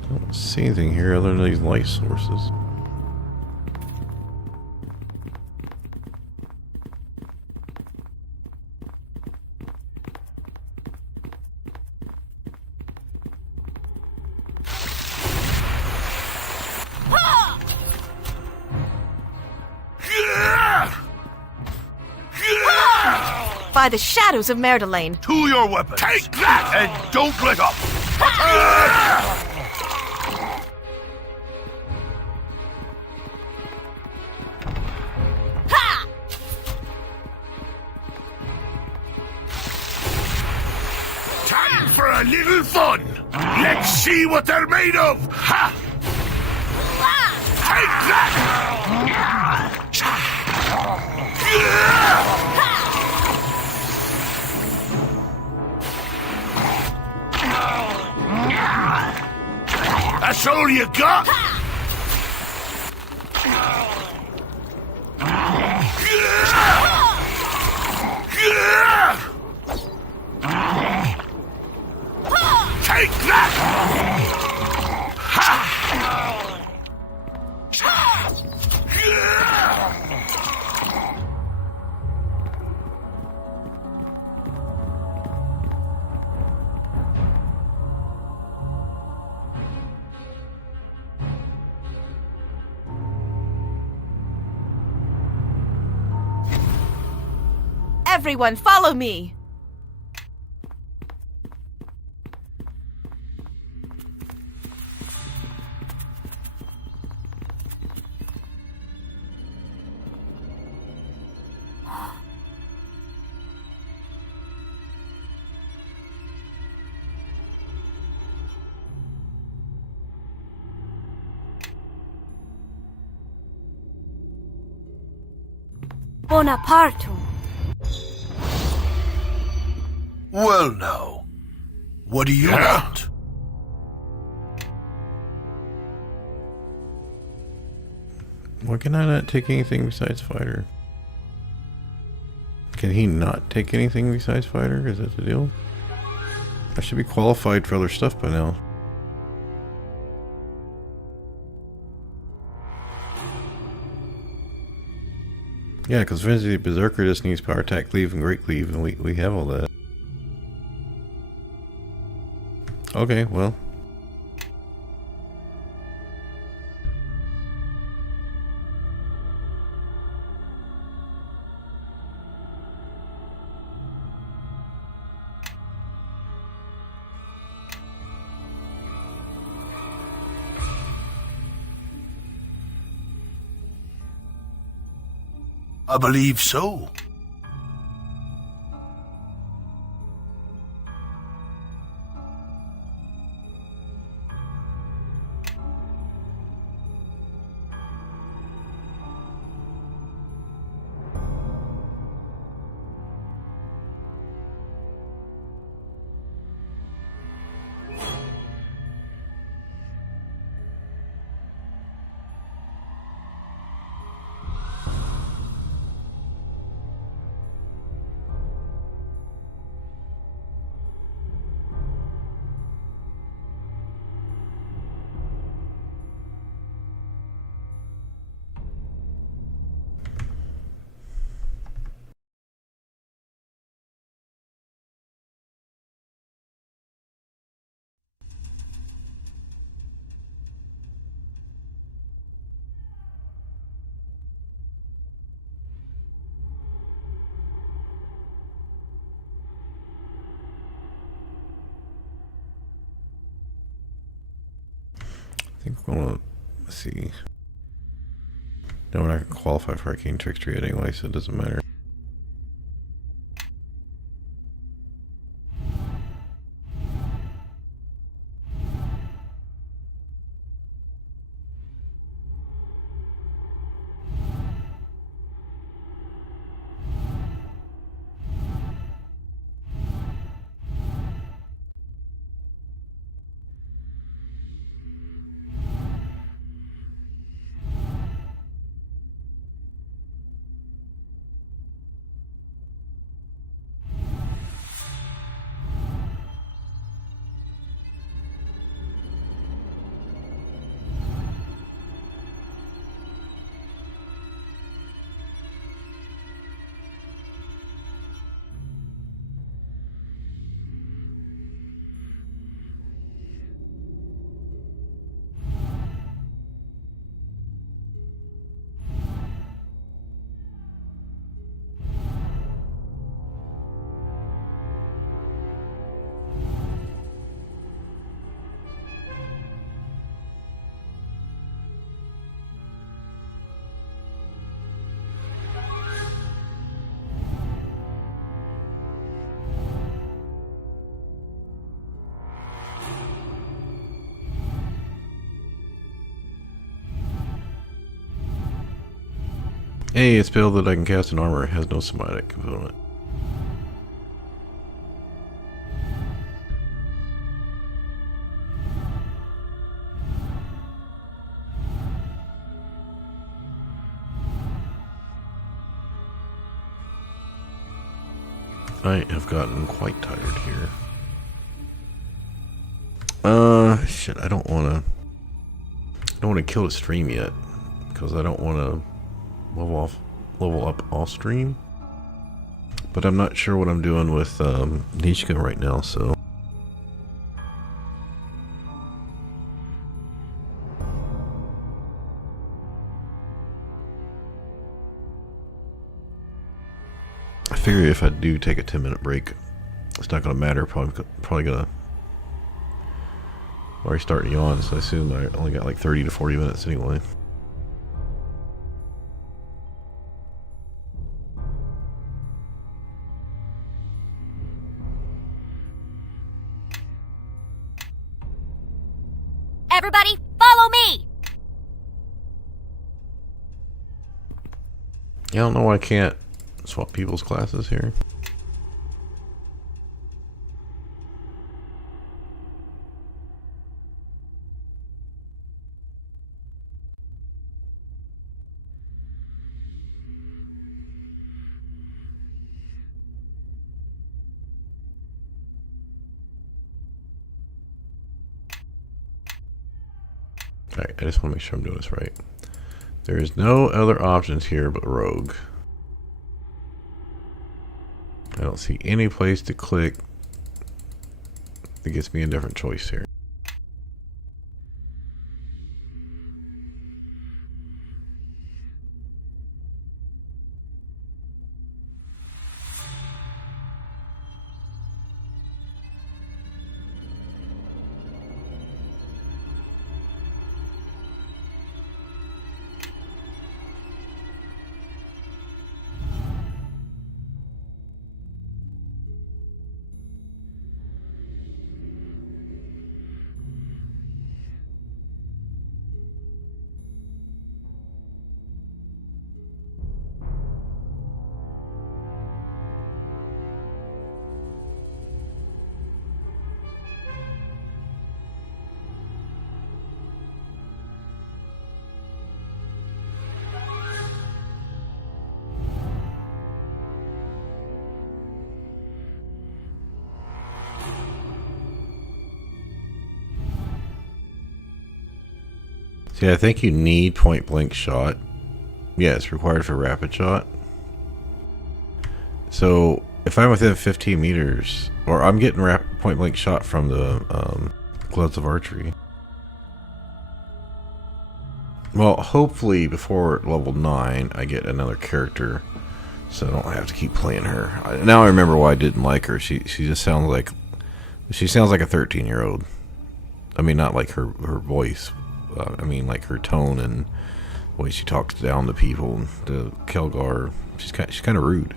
I don't see anything here other than these light sources. By the shadows of Merdelaine. To your weapons! Take that! And don't let up! Time for a little fun! Let's see what they're made of! Ha! Take that! That's all you got? Take that! Everyone, follow me! Bonaparte. Well, now, what do you want? Why can I not take anything besides fighter? Can he not take anything besides fighter? Is that the deal? I should be qualified for other stuff by now. Yeah, because Frenzy Berserker just needs power attack, cleave, and great cleave, and we have all that. Okay, well. I believe so. I think we're gonna see. No, we're not gonna qualify for Arcane Trickster yet anyway, so it doesn't matter. Hey, a spell that I can cast in armor has no somatic component. I have gotten quite tired here. Shit, I don't want to kill the stream yet, because I don't want to level up off stream. But I'm not sure what I'm doing with Nishka right now, so figure if I do take a 10-minute break, it's not going to matter. Probably going to already starting to yawn, so I assume I only got like 30 to 40 minutes anyway. Everybody, follow me! Yeah, I don't know why I can't swap people's classes here. Alright, I just want to make sure I'm doing this right. There is no other options here but rogue. I don't see any place to click that gets me a different choice here. See, I think you need point blank shot. Yeah, it's required for rapid shot. So if I'm within 15 meters, or I'm getting point blank shot from the gloves of archery. Well, hopefully before level 9, I get another character, so I don't have to keep playing her. Now I remember why I didn't like her. She just sounds like a 13-year-old. I mean, not like her voice. I mean, like her tone and the way she talks down to people. To Kelgar, she's kind of rude.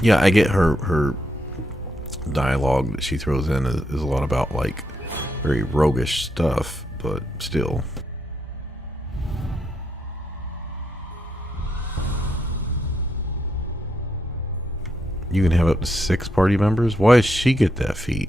Yeah, I get her dialogue that she throws in is a lot about like very roguish stuff, but still. You can have up to 6 party members? Why does she get that feat?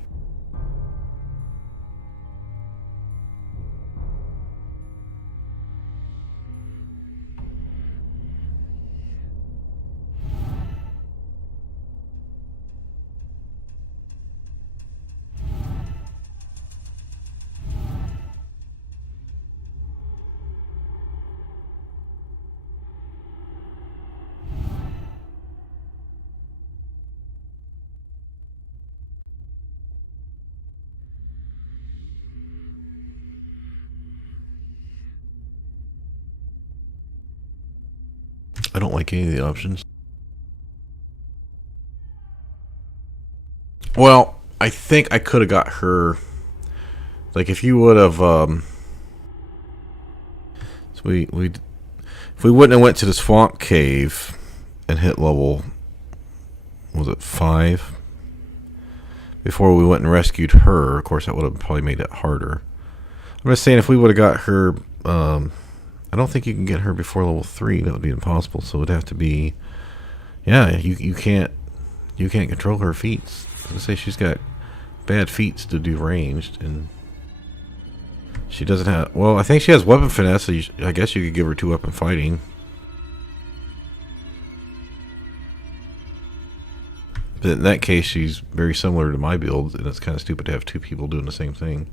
I don't like any of the options. Well, I think I could have got her. Like if you would have, so if we wouldn't have went to the swamp cave and hit level, was it 5? Before we went and rescued her, of course that would have probably made it harder. I'm just saying if we would have got her, I don't think you can get her before level 3. That would be impossible. So it would have to be, yeah. You can't control her feats. I say she's got bad feats to do ranged, and she doesn't have. Well, I think she has weapon finesse. So I guess you could give her 2-weapon fighting. But in that case, she's very similar to my build, and it's kind of stupid to have 2 people doing the same thing.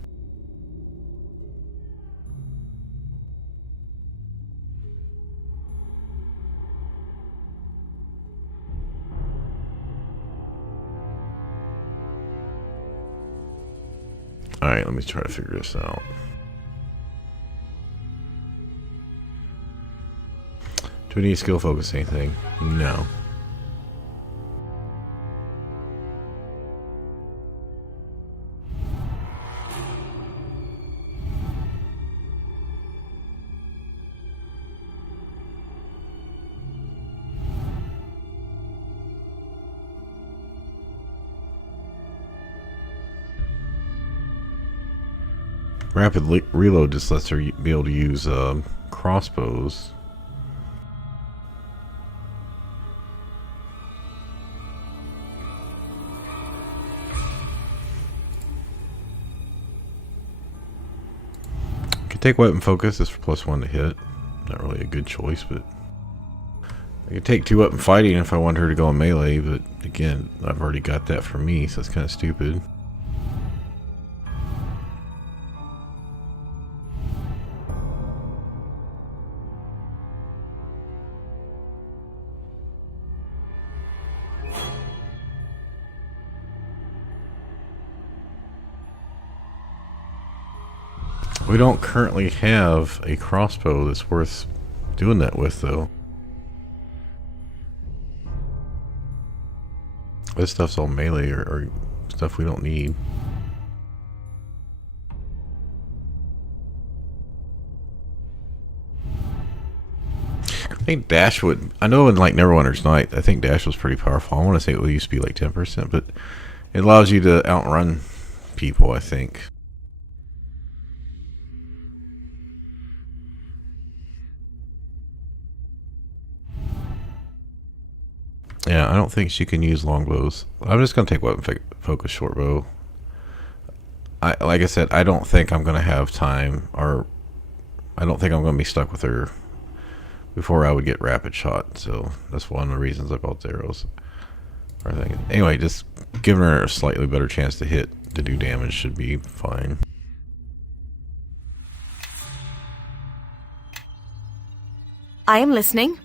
Alright, let me try to figure this out. Do we need skill focus anything? No. Rapid reload just lets her be able to use crossbows. Could take weapon focus. It's for +1 to hit. Not really a good choice, but I could take 2 weapon fighting if I wanted her to go in melee. But again, I've already got that for me, so it's kind of stupid. We don't currently have a crossbow that's worth doing that with, though. This stuff's all melee or stuff we don't need. I think dash would... I know in like Neverwinter Nights, I think dash was pretty powerful. I want to say it used to be like 10%, but it allows you to outrun people, I think. Yeah, I don't think she can use longbows. I'm just going to take weapon focus short bow. Like I said, I don't think I'm going to have time, or I don't think I'm going to be stuck with her before I would get rapid shot. So that's one of the reasons I bought the arrows. Anyway, just giving her a slightly better chance to hit to do damage should be fine. I am listening.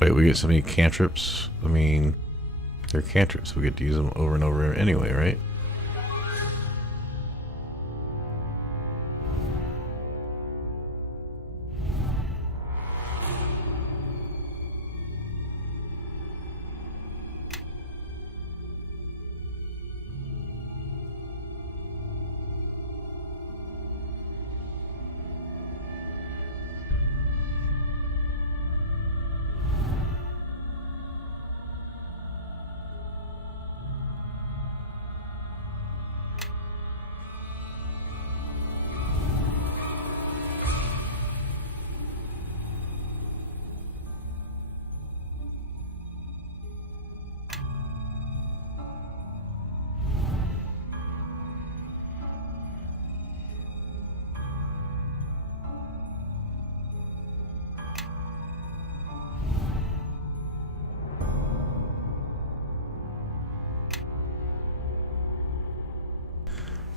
Wait, we get so many cantrips? I mean, they're cantrips. We get to use them over and over anyway, right?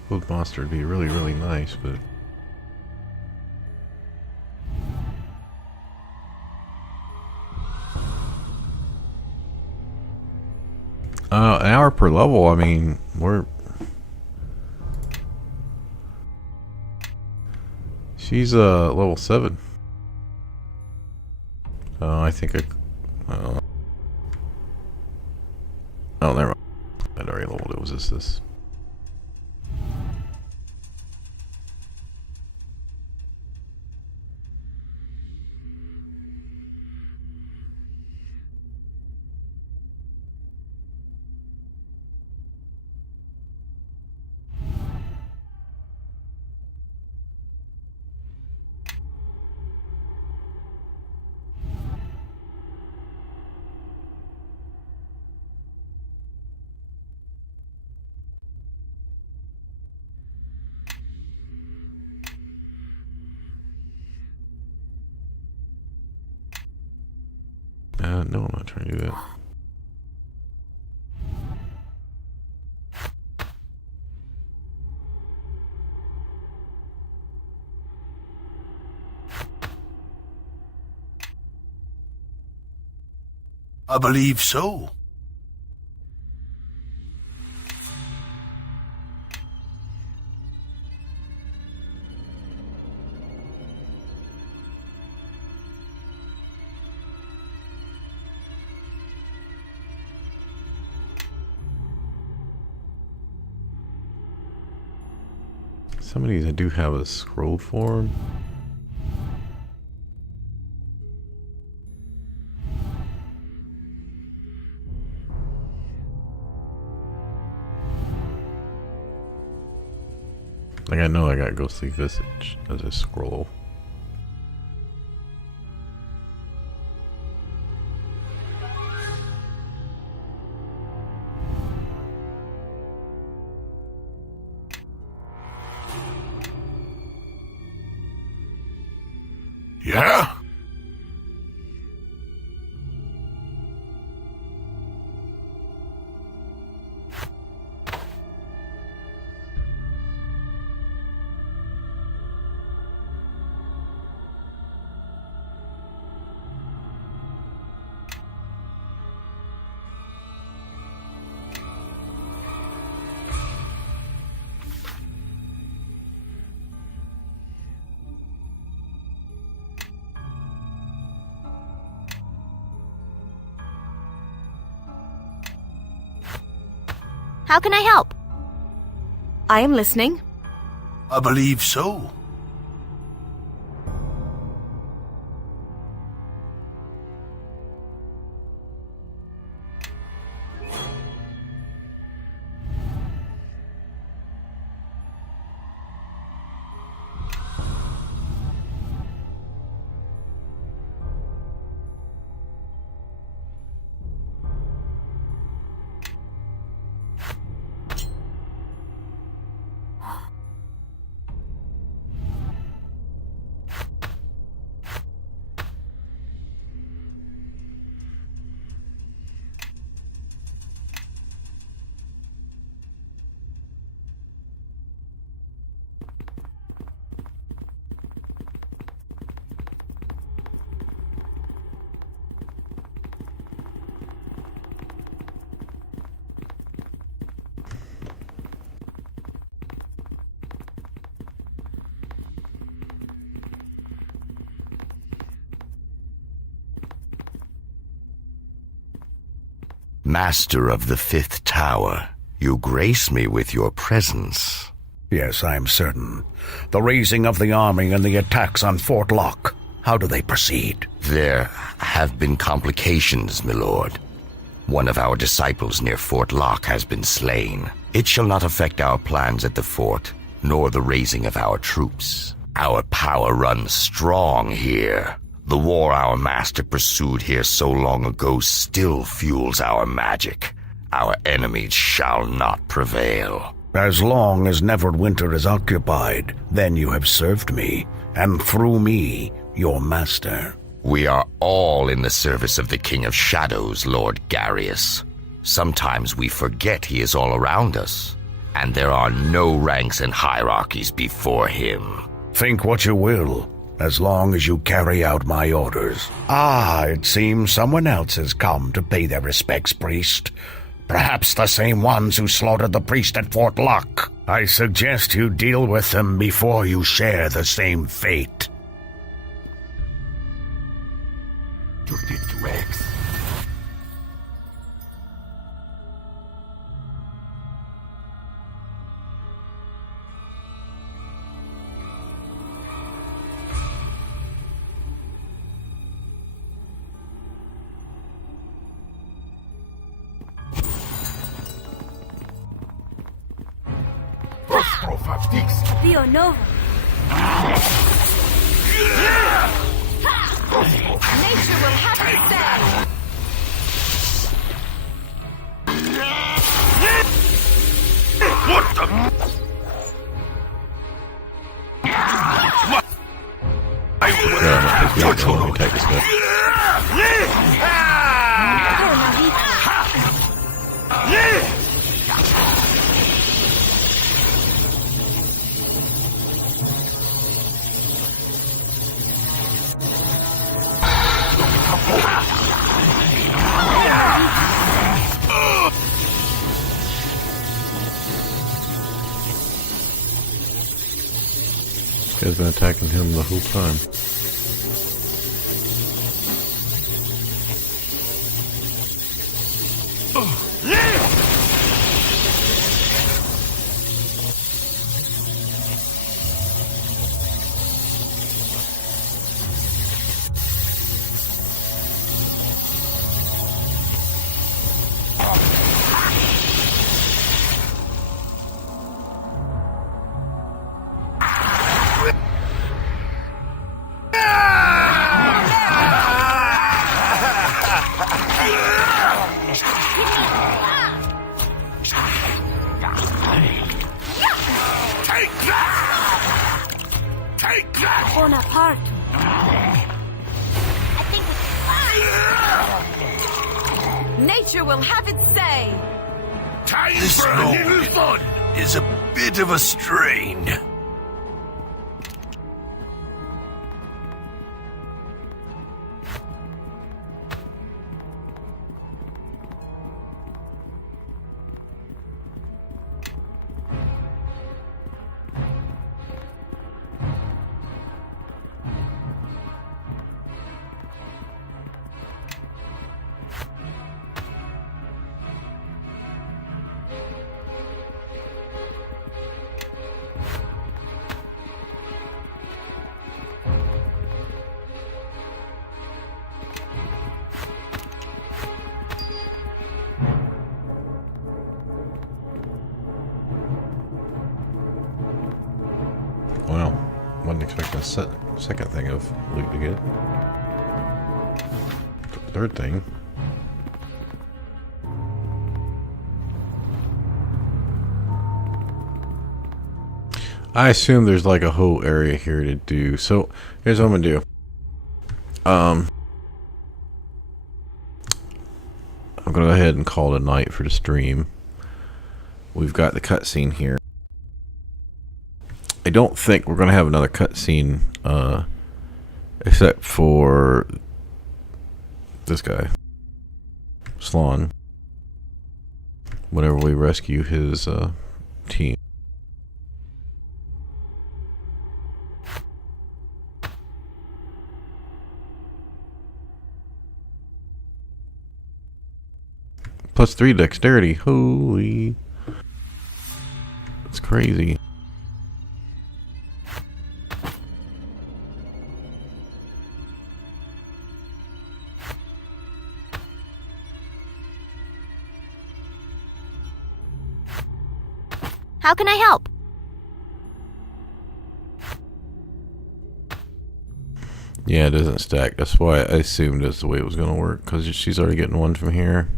Wood monster would be really, really nice, but an hour per level. I mean, she's level 7. I think oh, never mind. I'd already leveled it. Was this? not trying to do that. I believe so. Some of these I do have a scroll form. Like I know I got Ghostly Visage as a scroll. Yeah? How can I help? I am listening. I believe so. Master of the Fifth Tower, you grace me with your presence. Yes, I am certain. The raising of the army and the attacks on Fort Locke, how do they proceed? There have been complications, my lord. One of our disciples near Fort Locke has been slain. It shall not affect our plans at the fort, nor the raising of our troops. Our power runs strong here. The war our master pursued here so long ago still fuels our magic. Our enemies shall not prevail. As long as Neverwinter is occupied, then you have served me, and through me, your master. We are all in the service of the King of Shadows, Lord Garius. Sometimes we forget he is all around us, and there are no ranks and hierarchies before him. Think what you will, as long as you carry out my orders. Ah, it seems someone else has come to pay their respects, priest. Perhaps the same ones who slaughtered the priest at Fort Locke. I suggest you deal with them before you share the same fate. Pio Nova. Nature will have to say. What the? What? Let me take this guy. Guy's been attacking him the whole time. Bonaparte. I think we Nature will have its say. Time This for a little road fun. is a bit of a strain. Wow. Wasn't expecting a second thing of loot to get. Third thing. I assume there's like a whole area here to do. So here's what I'm gonna do. I'm gonna go ahead and call it a night for the stream. We've got the cutscene here. I don't think we're gonna have another cutscene, except for this guy, Slán. Whenever we rescue his team. +3 dexterity. Holy. That's crazy. How can I help? Yeah, it doesn't stack. That's why I assumed that's the way it was going to work. Because she's already getting one from here.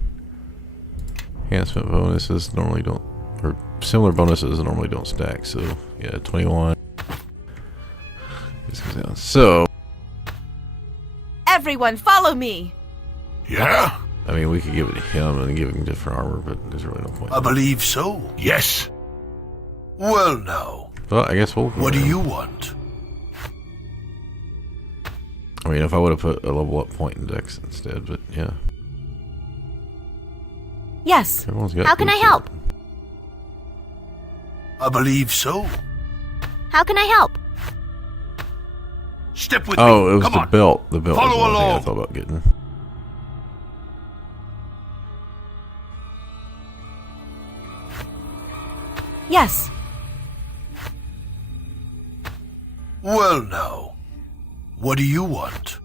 Enhancement bonuses normally don't... Or similar bonuses normally don't stack. So, yeah, 21. This goes down. So... Everyone, follow me! Yeah? I mean, we could give it to him and give him different armor, but there's really no point. I believe so. Yes. Well, now. Well, I guess we'll... What do you want? I mean, if I would have put a level up point in Dex instead, but yeah. Yes. How can I help? I believe so. How can I help? Step with me. Oh, it was Come the on. belt. The belt was Follow one thing I along. thought about getting. Yes. Well, now. What do you want?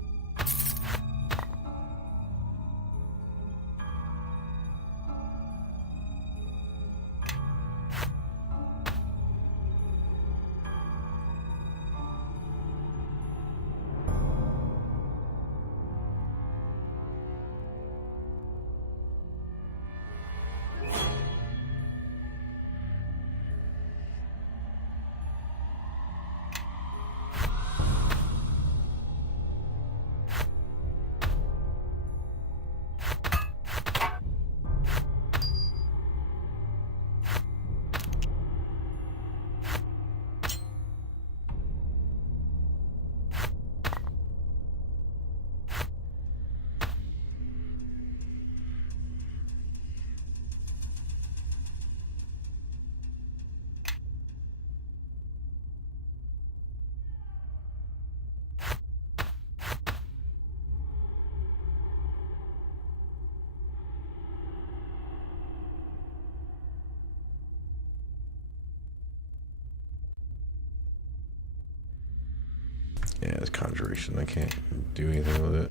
Yeah, it's conjuration. I can't do anything with it.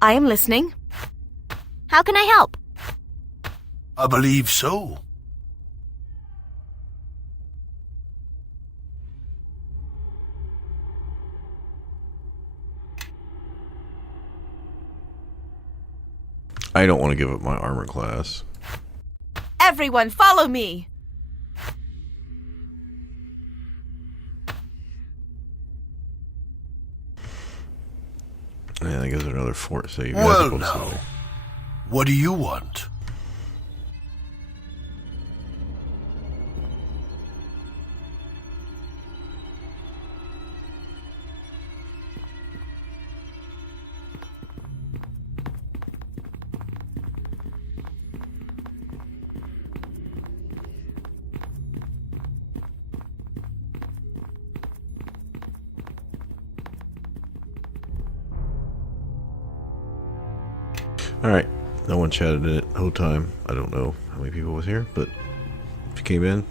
I am listening. How can I help? I believe so. I don't want to give up my armor class. Everyone, follow me! Yeah, I guess another fort save. Well, now, what do you want? Alright, no one chatted in it the whole time. I don't know how many people was here, but if you came in,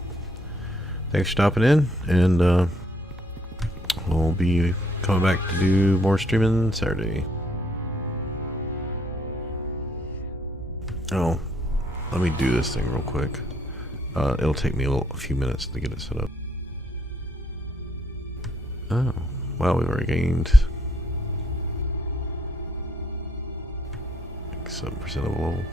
thanks for stopping in, and we'll be coming back to do more streaming Saturday. Oh, let me do this thing real quick. It'll take me a few minutes to get it set up. Oh, wow, we've already gained 7% of a level.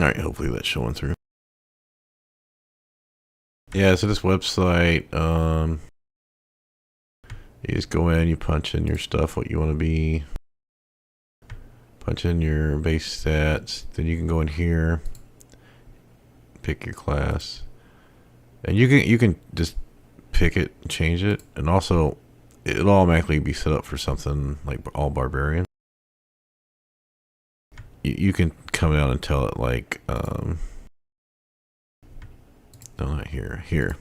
Alright, hopefully that's showing through. Yeah, so this website, you just go in, you punch in your stuff, what you want to be, punch in your base stats, then you can go in here, pick your class, and you can just pick it and change it, and also it'll automatically be set up for something like all barbarian. You can come down and tell it like, no, not here. Here.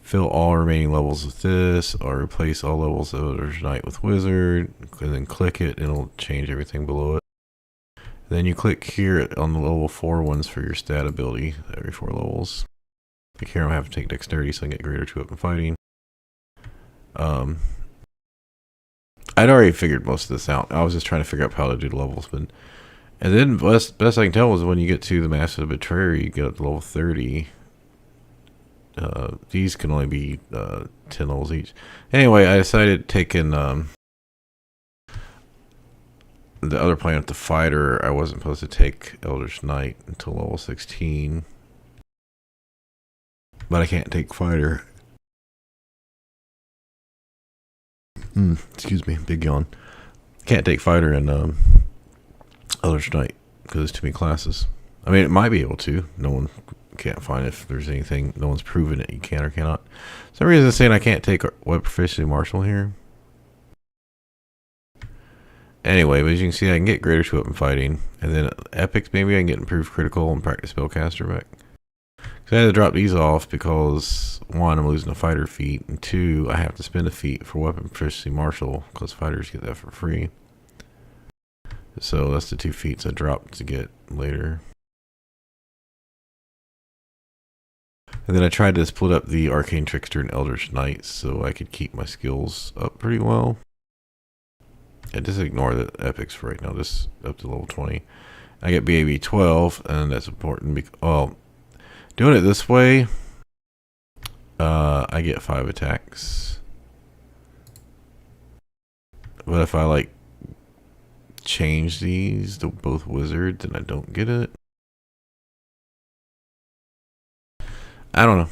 Fill all remaining levels with this, or replace all levels of Elder's Knight with Wizard, and then click it, and it'll change everything below it. Then you click here on the level 4 ones for your stat ability, every 4 levels. Like here, I'm gonna have to take Dexterity so I can get greater 2 up in fighting. I'd already figured most of this out. I was just trying to figure out how to do the levels, but. And then best I can tell is when you get to the Massive Betrayer, you get up to level 30. These can only be 10 levels each. Anyway, I decided taking the other planet, the Fighter. I wasn't supposed to take Elder's Knight until level 16. But I can't take Fighter. Excuse me, big yawn. Can't take Fighter and Elder's Knight because there's too many classes. I mean, it might be able to. No one can't find if there's anything. No one's proven it. You can or cannot. Some reason it's saying I can't take Web Proficiency Martial here. Anyway, but as you can see, I can get greater 2 up in fighting, and then epics maybe I can get improved critical and practice spellcaster back. So I had to drop these off because 1, I'm losing a fighter feat, and 2, I have to spend a feat for weapon proficiency martial because fighters get that for free. So that's the 2 feats I dropped to get later. And then I tried to split up the Arcane Trickster and Eldritch Knight so I could keep my skills up pretty well. And just ignore the epics for right now, just up to level 20. I get BAB 12, and that's important because, well, doing it this way, I get 5 attacks. But if I like change these to both wizard, then I don't get it. I don't know.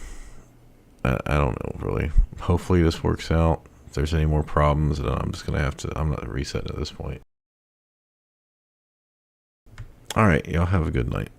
I don't know really. Hopefully this works out. If there's any more problems, then I'm just gonna have to. I'm not resetting at this point. All right, y'all have a good night.